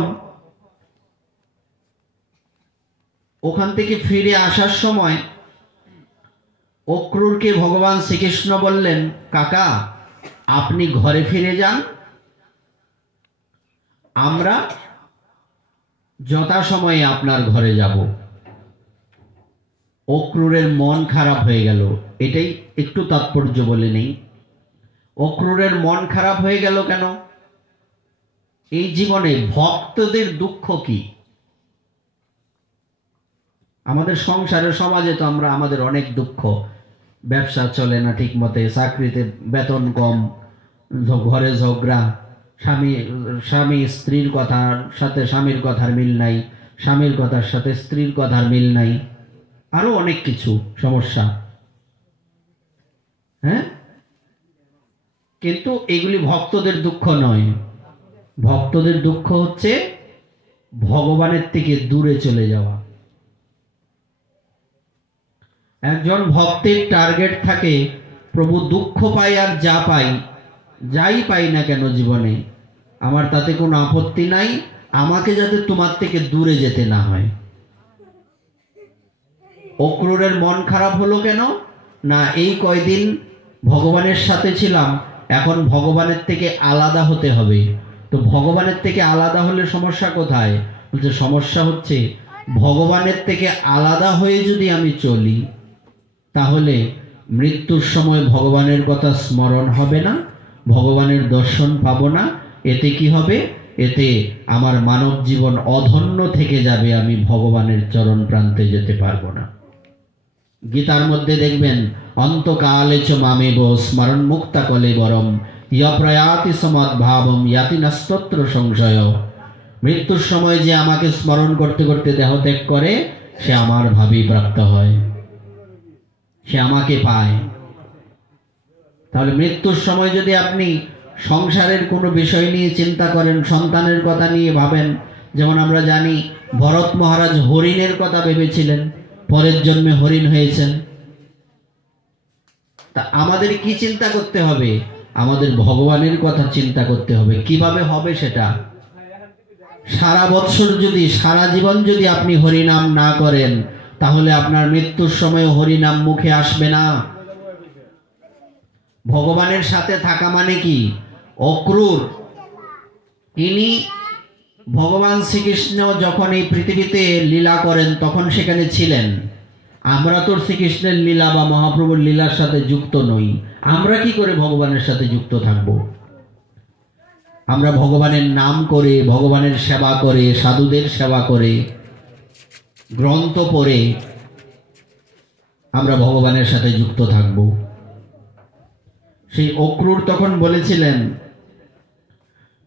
ওখান থেকে ফিরে আসার সময় অক্রূরকে ভগবান শ্রীকৃষ্ণ বললেন, কাকা আপনি ঘরে ফিরে যান, আমরা যথাসময়ে আপনার ঘরে যাব। অক্রূরের মন খারাপ হয়ে গেল। এটাই একটু তাৎপর্য বলে নেই। অক্রূরের মন খারাপ হয়ে গেল কেন? এই জীবনে ভক্তদের দুঃখ কি? আমাদের সংসারের সমাজে তো আমাদের অনেক দুঃখ। ব্যবসা চলে না ঠিক মতে, চাকরিতে বেতন কম, ঘরে ঝগড়া, স্বামী স্ত্রীর কথার সাথে স্বামীর কথার মিল নাই, স্বামীর কথার সাথে স্ত্রীর কথার মিল নাই, আরো অনেক কিছু সমস্যা। হ্যাঁ, কিন্তু এগুলি ভক্তদের দুঃখ নয়। ভক্তদের দুঃখ হচ্ছে ভগবানের থেকে দূরে চলে যাওয়া। একজন ভক্তের টার্গেট থাকে, প্রভু দুঃখ পাই আর যা পাই, যাই পাই না কেন জীবনে আমার তাতে কোনো আপত্তি নাই, আমাকে যাতে তোমার থেকে দূরে যেতে না হয়। অক্রূরের মন খারাপ হলো কেন? না, এই কয়দিন ভগবানের সাথে ছিলাম, এখন ভগবানের থেকে আলাদা হতে হবে। তো ভগবানের থেকে আলাদা হলে সমস্যা কোথায়? বলছে সমস্যা হচ্ছে ভগবানের থেকে আলাদা হয়ে যদি আমি চলি, তাহলে মৃত্যুর সময় ভগবানের কথা স্মরণ হবে না, ভগবানের দর্শন পাবো না। এতে কি হবে? এতে আমার মানব জীবন অধন্য থেকে যাবে, আমি ভগবানের চরণ প্রান্তে যেতে পারবো না। গীতার মধ্যে দেখবেন, অন্তকালে চ মামেব স্মরণ মুক্তা কলেবরম ইয়প্রয়াতি সমদ্ভাবম ইয়াতি নাস্তত্র সংশয়। মৃত্যুর সময় যে আমাকে স্মরণ করতে করতে দেহ ত্যাগ করে, সে আমার ভাবেই প্রাপ্ত হয়, সে আমাকে পায়। তাহলে মৃত্যুর সময় যদি আপনি সংসারের কোনো বিষয় নিয়ে চিন্তা করেন, সন্তানের কথা নিয়ে ভাবেন, যেমন আমরা জানি ভরত মহারাজ হরিণের কথা ভেবেছিলেন, পরের জন্মে হরিণ হয়েছেন। তা আমাদের কি চিন্তা করতে হবে? আমাদের ভগবানের কথা চিন্তা করতে হবে। কিভাবে হবে সেটা? সারা বৎসর যদি, সারা জীবন যদি আপনি হরিনাম না করেন, তাহলে আপনার মৃত্যুর সময় হরিনাম মুখে আসবে না। ভগবানের সাথে থাকা মানে কি? অক্রূর ইনি ভগবান শ্রীকৃষ্ণ যখন এই পৃথিবীতে লীলা করেন তখন সেখানে ছিলেন। আমরা তো শ্রীকৃষ্ণের লীলা বা মহাপ্রভুর লীলার সাথে যুক্ত নই। আমরা কি করে ভগবানের সাথে যুক্ত থাকব? আমরা ভগবানের নাম করে, ভগবানের সেবা করে, সাধুদের সেবা করে, গ্রন্থ পড়ে আমরা ভগবানের সাথে যুক্ত থাকব। সেই অক্রূর তখন বলেছিলেন,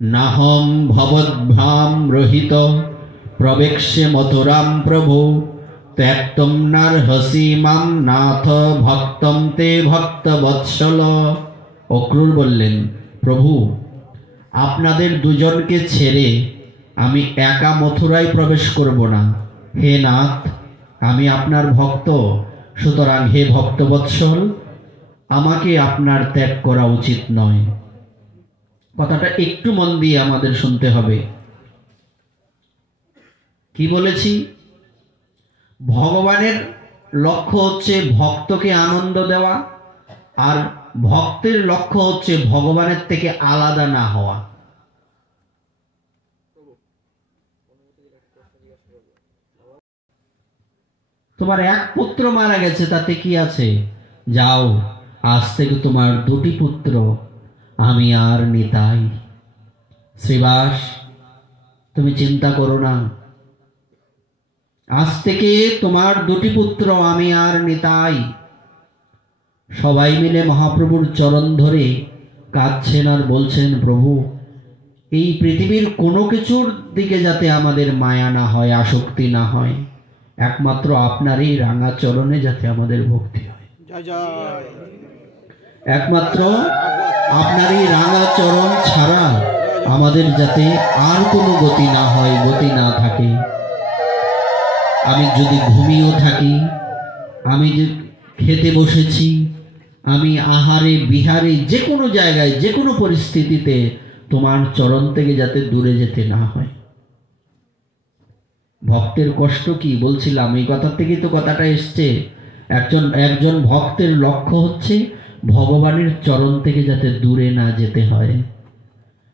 নাহম ভবদ্ভ্রাম রহিত প্রবেক্ষ্যে মথুরাম প্রভু ত্যক্তম নার্হসি মাম নাথ ভক্তম তে ভক্ত বৎসল। অক্রূর বললেন, প্রভু আপনাদের দুজনকে ছেড়ে আমি একা মথুরায় প্রবেশ করব না। হে নাথ, আমি আপনার ভক্ত, সুতরাং হে ভক্তবৎসল, আমাকে আপনার ত্যাগ করা উচিত নয়। কথাটা একটু মন দিয়ে আমাদের শুনতে হবে। কি বলেছি? ভগবানের লক্ষ্য হচ্ছে ভক্তকে আনন্দ দেওয়া, আর ভক্তের লক্ষ্য হচ্ছে ভগবানের থেকে আলাদা না হওয়া। তোমার এক পুত্র মারা গেছে, তাতে কি আছে? যাও, আজ থেকে তোমার দুটি পুত্র, আমি আর নিতাই। শ্রীবাস, তুমি চিন্তা করো না, আজ থেকে তোমার দুটি পুত্র, আমি আর নিতাই। সবাই মিলে মহাপ্রভুর চরণ ধরে কাঁদছেন আর বলছেন, প্রভু এই পৃথিবীর কোনো কিছুর দিকে যাতে আমাদের মায়া না হয়, আসক্তি না হয়, একমাত্র আপনার এই রাঙা চরণে যাতে আমাদের ভক্তি হয়। একমাত্র আপনার এই রাঙা চরণ ছাড়া আমাদের যাতে আর কোনো গতি না হয়, গতি না থাকে। আমি যদি ঘুমিয়েও থাকি, আমি যে খেতে বসেছি, আমি আহারে বিহারে যে কোনো জায়গায় যে কোনো পরিস্থিতিতে তোমার চরণ থেকে যাতে দূরে যেতে না হয়। ভক্তের কষ্ট কি বলছিলাম, এই কথা থেকেই তো কথাটা এসছে। একজন ভক্তের লক্ষ্য হচ্ছে ভগবানের চরণ থেকে যাতে দূরে না যেতে হয়।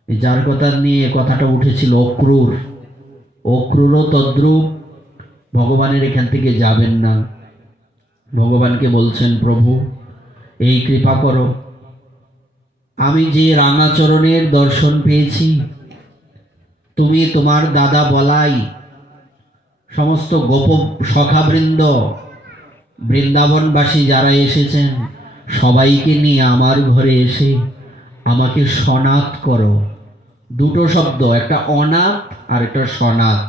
যার কথা নিয়ে কথাটা উঠেছিল অক্রুরও তদ্রূপ, ভগবানের এখান থেকে যাবেন না। ভগবানকে বলছেন, প্রভু এই কৃপা করো, আমি যে রাঙাচরণের দর্শন পেয়েছি, তুমি তোমার দাদা বলাই সমস্ত গোপ সখাবৃন্দ, বৃন্দাবনবাসী যারা এসেছেন, সবাইকে নিয়ে আমার ঘরে এসে আমাকে সনাত করো। দুটো শব্দ, একটা অনাথ আর একটা সনাত।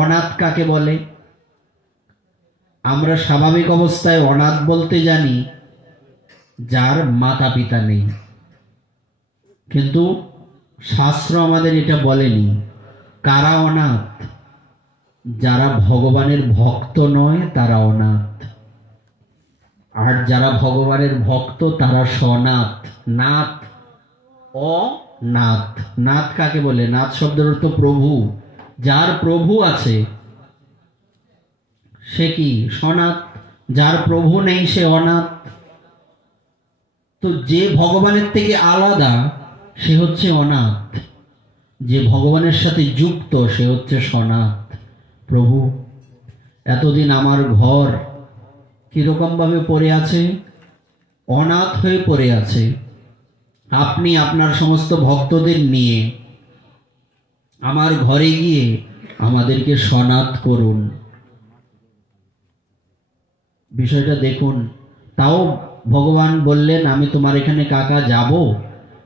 অনাথ কাকে বলে? আমরা স্বাভাবিক অবস্থায় অনাথ বলতে জানি যার মাতা পিতা নেই, কিন্তু শাস্ত্র আমাদের এটা বলেনি। কারা অনাথ? যারা ভগবানের ভক্ত নয় তারা অনাথ, আর যারা ভগবানের ভক্ত তারা সনাত। নাথ, অনাথ। নাথ কাকে বলে? নাথ শব্দের অর্থ প্রভু। যার প্রভু আছে সে কি? সনাত। যার প্রভু নেই সে অনাথ। তো যে ভগবানের থেকে আলাদা সে হচ্ছে অনাথ, যে ভগবানের সাথে যুক্ত সে হচ্ছে সনাত। প্রভু, এতদিন আমার ঘর কিরকম ভাবে পড়ে আছে? অনাথ হয়ে পড়ে আছে। আপনি আপনার সমস্ত ভক্তদের নিয়ে আমার ঘরে গিয়ে আমাদেরকে সনাত করুন। বিষয়টা দেখুন। তাও ভগবান বললেন, আমি তোমার এখানে কাকা যাব,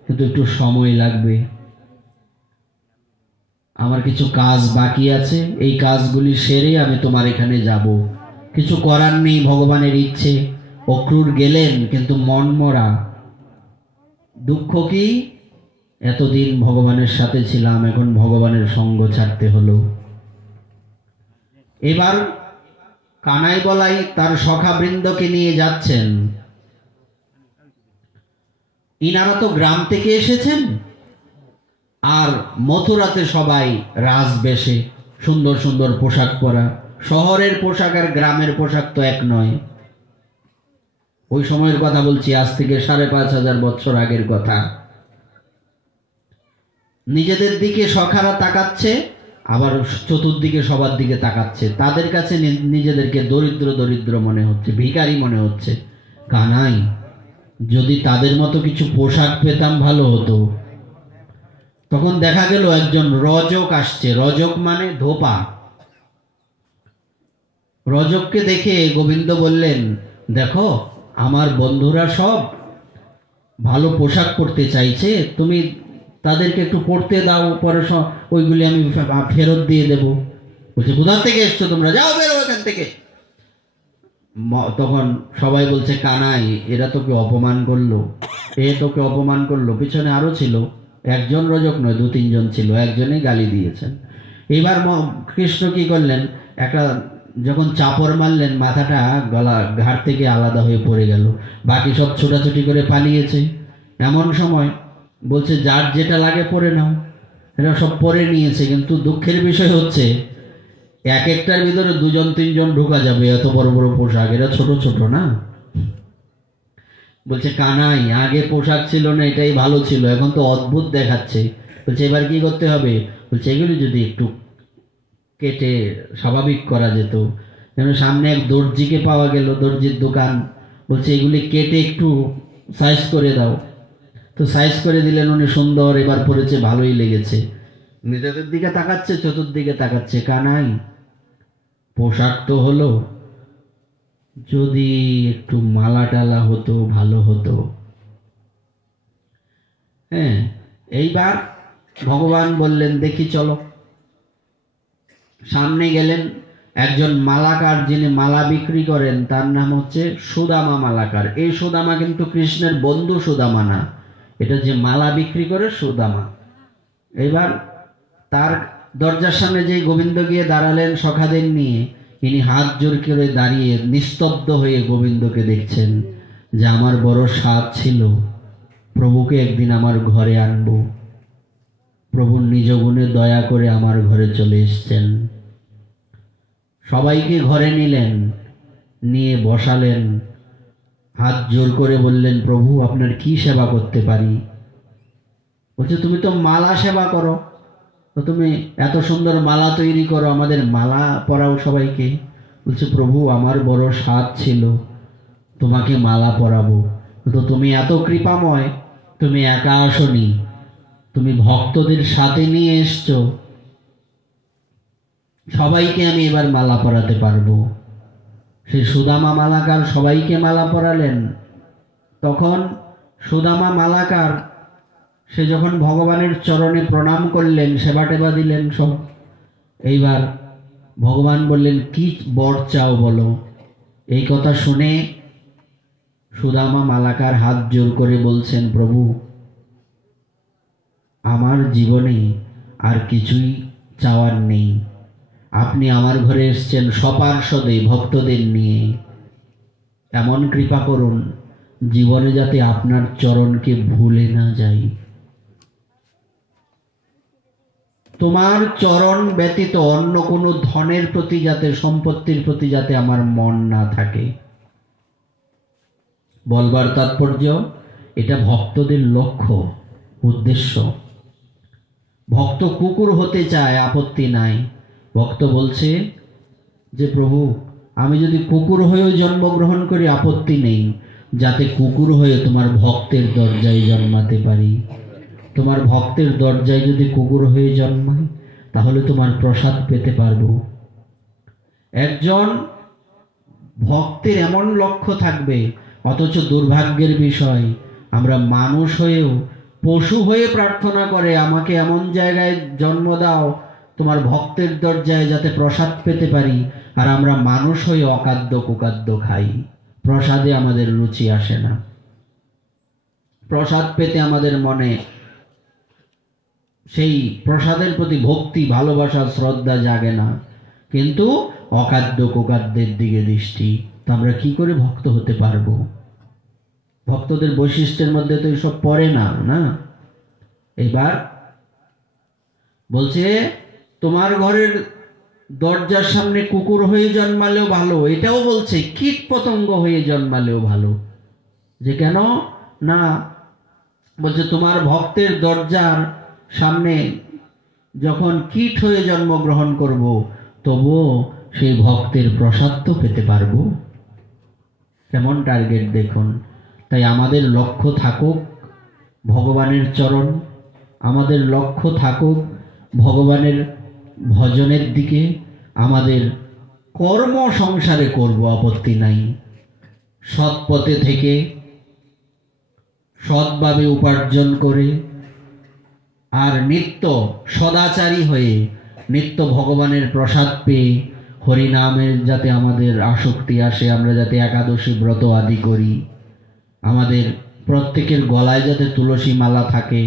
কিন্তু একটু সময় লাগবে, আমার কিছু কাজ বাকি আছে, এই কাজগুলি সেরে আমি তোমার এখানে যাব। কিছু করার নেই, ভগবানের ইচ্ছে। অক্রুর গেলেন, কিন্তু মন মরা। দুঃখ কি? এতদিন ভগবানের সাথে ছিলাম, এখন ভগবানের সঙ্গ ছাড়তে হলো। এবার কানাই বলাই তার সখাবৃন্দকে নিয়ে যাচ্ছেন। ইনারা তো গ্রাম থেকে এসেছেন, আর মথুরাতে সবাই রাজবেশে, সুন্দর সুন্দর পোশাক পরা। শহরের পোশাক আর গ্রামের পোশাক তো এক নয়। ওই সময়ের কথা বলছি, আজ থেকে ৫,৫০০ বছর আগের কথা। নিজেদের দিকে সখারা তাকাচ্ছে, আবার চতুর্দিকে সবার দিকে তাকাচ্ছে। তাদের কাছে নিজেদেরকে দরিদ্র দরিদ্র মনে হচ্ছে, ভিখারি মনে হচ্ছে। কানাই, যদি তাদের মতো কিছু পোশাক পেতাম ভালো হতো। তখন দেখা গেল একজন রজক আসছে। রজক মানে ধোপা। রজককে দেখে গোবিন্দ বললেন, দেখো আমার বন্ধুরা সব ভালো পোশাক পরতে চাইছে, তুমি তাদেরকে একটু পড়তে দাও, পরে ওইগুলি আমি ফেরত দিয়ে দেব। বলছে, কোথা থেকে এসছো তোমরা? যাও, বেরো এখান থেকে। তখন সবাই বলছে, কানাই এরা তোকে অপমান করলো, এ তোকে অপমান করলো। পিছনে আরো ছিল, একজন রজক নয়, ২-৩ জন ছিল, একজনেই গালি দিয়েছেন। এবার কৃষ্ণ কি করলেন, একটা যখন চাপড় মারলেন, মাথাটা গলা ঘাট থেকে আলাদা হয়ে পড়ে গেল। বাকি সব ছোটাছুটি করে পালিয়েছে। এমন সময় বলছে, যার যেটা লাগে পরে নাও। এরা সব পরে নিয়েছে, কিন্তু দুঃখের বিষয় হচ্ছে এক একটার ভিতরে ২-৩ জন ঢোকা যাবে, এত বড় বড় পোশাক। এরা ছোট ছোট না। বলছে, কানাই আগে পোশাক ছিল না, এটাই ভালো ছিল, এখন তো অদ্ভুত দেখাচ্ছে। বলছে, এবার কি করতে হবে? বলছে, এগুলি যদি একটু কেটে স্বাভাবিক করা যেত। যেন সামনে এক দর্জিকে পাওয়া গেল, দর্জির দোকান। বলছে, এগুলি কেটে একটু সাইজ করে দাও। তো সাইজ করে দিলেন উনি, সুন্দর এবার পড়েছে, ভালোই লেগেছে। নিজেদের দিকে তাকাচ্ছে, চতুর্দিকে তাকাচ্ছে। কানাই, পোশাক তো হলো, যদি একটু মালা টালা হতো ভালো হতো। হ্যাঁ, এইবার ভগবান বললেন, দেখি চলো। সামনে গেলেন। একজন মালাকার, যিনি মালা বিক্রি করেন, তার নাম হচ্ছে সুদামা মালাকার। এই সুদামা কিন্তু কৃষ্ণের বন্ধু সুদামা না, এটা যে মালা বিক্রি করে সুদামা। এবার তার দরজার সামনে যে গোবিন্দ গিয়ে দাঁড়ালেন সখাদের নিয়ে, ইনি হাত জোর করে দাঁড়িয়ে নিস্তব্ধ হয়ে গোবিন্দকে দেখছেন যে আমার বড় স্বাদ ছিল প্রভুকে একদিন আমার ঘরে আনবো। প্রভুর নিজ গুণে দয়া করে আমার ঘরে চলে এসছেন। সবাইকে ঘরে নিলেন, নিয়ে বসালেন, হাত জোর করে বললেন, প্রভু আপনার কি সেবা করতে পারি? বলছে, তুমি তো মালা সেবা করো, তো তুমি এত সুন্দর মালা তৈরি করো, আমাদের মালা পরাও সবাইকে। বলছে, প্রভু আমার বড় স্বাদ ছিল তোমাকে মালা পরাবো, তো তুমি এত কৃপাময়, তুমি একা আসনি, তুমি ভক্তদের সাথে নিয়ে এসছো, সবাইকে আমি এবার মালা পরাতে পারবো। সেই সুদামা মালাকার সবাইকে মালা পরালেন। তখন সুদামা মালাকার সে যখন ভগবানের চরণে প্রণাম করলেন, সেবা টেবা দিলেন সব, এইবার ভগবান বললেন, কি বর চাও বলো। এই কথা শুনে সুদামা মালাকার হাত জোর করে বলছেন, প্রভু আমার জীবনে আর কিছুই চাওয়ার নেই, আপনি আমার ঘরে এসছেন সপার্ষদে ভক্তদের নিয়ে, এমন কৃপা করুন জীবনে যাতে আপনার চরণকে ভুলে না যাই। তোমার চরণ ব্যতীত অন্য কোনো ধনের প্রতি যাতে, সম্পত্তির প্রতি যাতে আমার মন না থাকে। বলবার তাৎপর্য, এটা ভক্তদের লক্ষ্য, উদ্দেশ্য। ভক্ত কুকুর হতে চায়, আপত্তি নাই। ভক্ত বলছে যে প্রভু আমি যদি কুকুর হয়েও জন্মগ্রহণ করি আপত্তি নেই, যাতে কুকুর হয়ে তোমার ভক্তের দরজায় জন্মাতে পারি। তোমার ভক্তের দরজায় যদি কুকুর হয়ে জন্মাই তাহলে তোমার প্রসাদ পেতে পারবো। একজন ভক্তের এমন লক্ষ্য থাকবে, অথচ দুর্ভাগ্যের বিষয় আমরা মানুষ হয়েও পশু হয়ে প্রার্থনা করে, আমাকে এমন জায়গায় জন্ম দাও তোমার ভক্তের দরজায় যাতে প্রসাদ পেতে পারি, আর আমরা মানুষ হয়ে অখাদ্য কুখাদ্য খাই, প্রসাদে আমাদের রুচি আসে না, প্রসাদ পেতে আমাদের মনে সেই প্রসাদের প্রতি ভক্তি, ভালোবাসা, শ্রদ্ধা জাগে না, কিন্তু অখাদ্য কুখাদ্যের দিকে দৃষ্টি। তো আমরা কি করে ভক্ত হতে পারবো? ভক্তদের বৈশিষ্ট্যের মধ্যে তো এসব পড়ে না, না? এবার বলছে, তোমার ঘরের দরজার সামনে কুকুর হয়ে জন্মালেও ভালো, এটাও বলছে কীট পতঙ্গ হয়ে জন্মালেও ভালো। যে কেন না, বলছে তোমার ভক্তের দরজার সামনে যখন কীট হয়ে জন্মগ্রহণ করব, তবুও সেই ভক্তের প্রসাদ তো পেতে পারবো। কেমন টার্গেট দেখুন। তাই আমাদের লক্ষ্য থাকুক ভগবানের চরণ, আমাদের লক্ষ্য থাকুক ভগবানের ভজনের দিকে, আমাদের কর্ম সংসারে করব, আপত্তি নাই। সৎ পথে থেকে সৎভাবে উপার্জন করে আর নিত্য সদাচারী হয়ে নিত্য ভগবানের প্রসাদ পেয়ে হরিনামের যাতে আমাদের আসক্তি আসে, আমরা যাতে একাদশী ব্রত আদি করি, আমাদের প্রত্যেকের গলায় যাতে তুলসী মালা থাকে,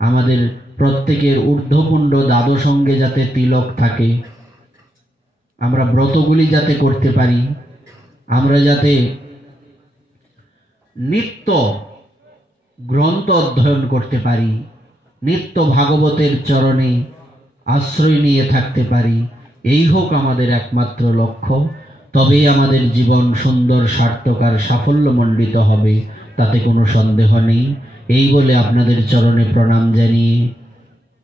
আমাদের প্রত্যেকের ঊর্ধ্বপুণ্ড দ্বাদশঙ্গে যাতে তিলক থাকে, আমরা ব্রতগুলি যাতে করতে পারি, আমরা যাতে নিত্য গ্রন্থ অধ্যয়ন করতে পারি, নিত্য ভাগবতের চরণে আশ্রয় নিয়ে থাকতে পারি, এই হোক আমাদের একমাত্র লক্ষ্য। তবেই আমাদের জীবন সুন্দর, সার্থক আর সাফল্যমণ্ডিত হবে, তাতে কোনো সন্দেহ নেই। এই বলে আপনাদের চরণে প্রণাম জানিয়ে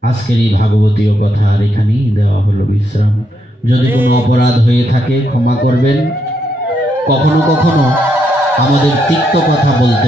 আজকের এই ভাগবতীয় কথা আর এখানেই দেওয়া হলো বিশ্রাম। যদি কোনো অপরাধ হয়ে থাকে ক্ষমা করবেন। কখনো কখনো আমাদের তিক্ত কথা বলতে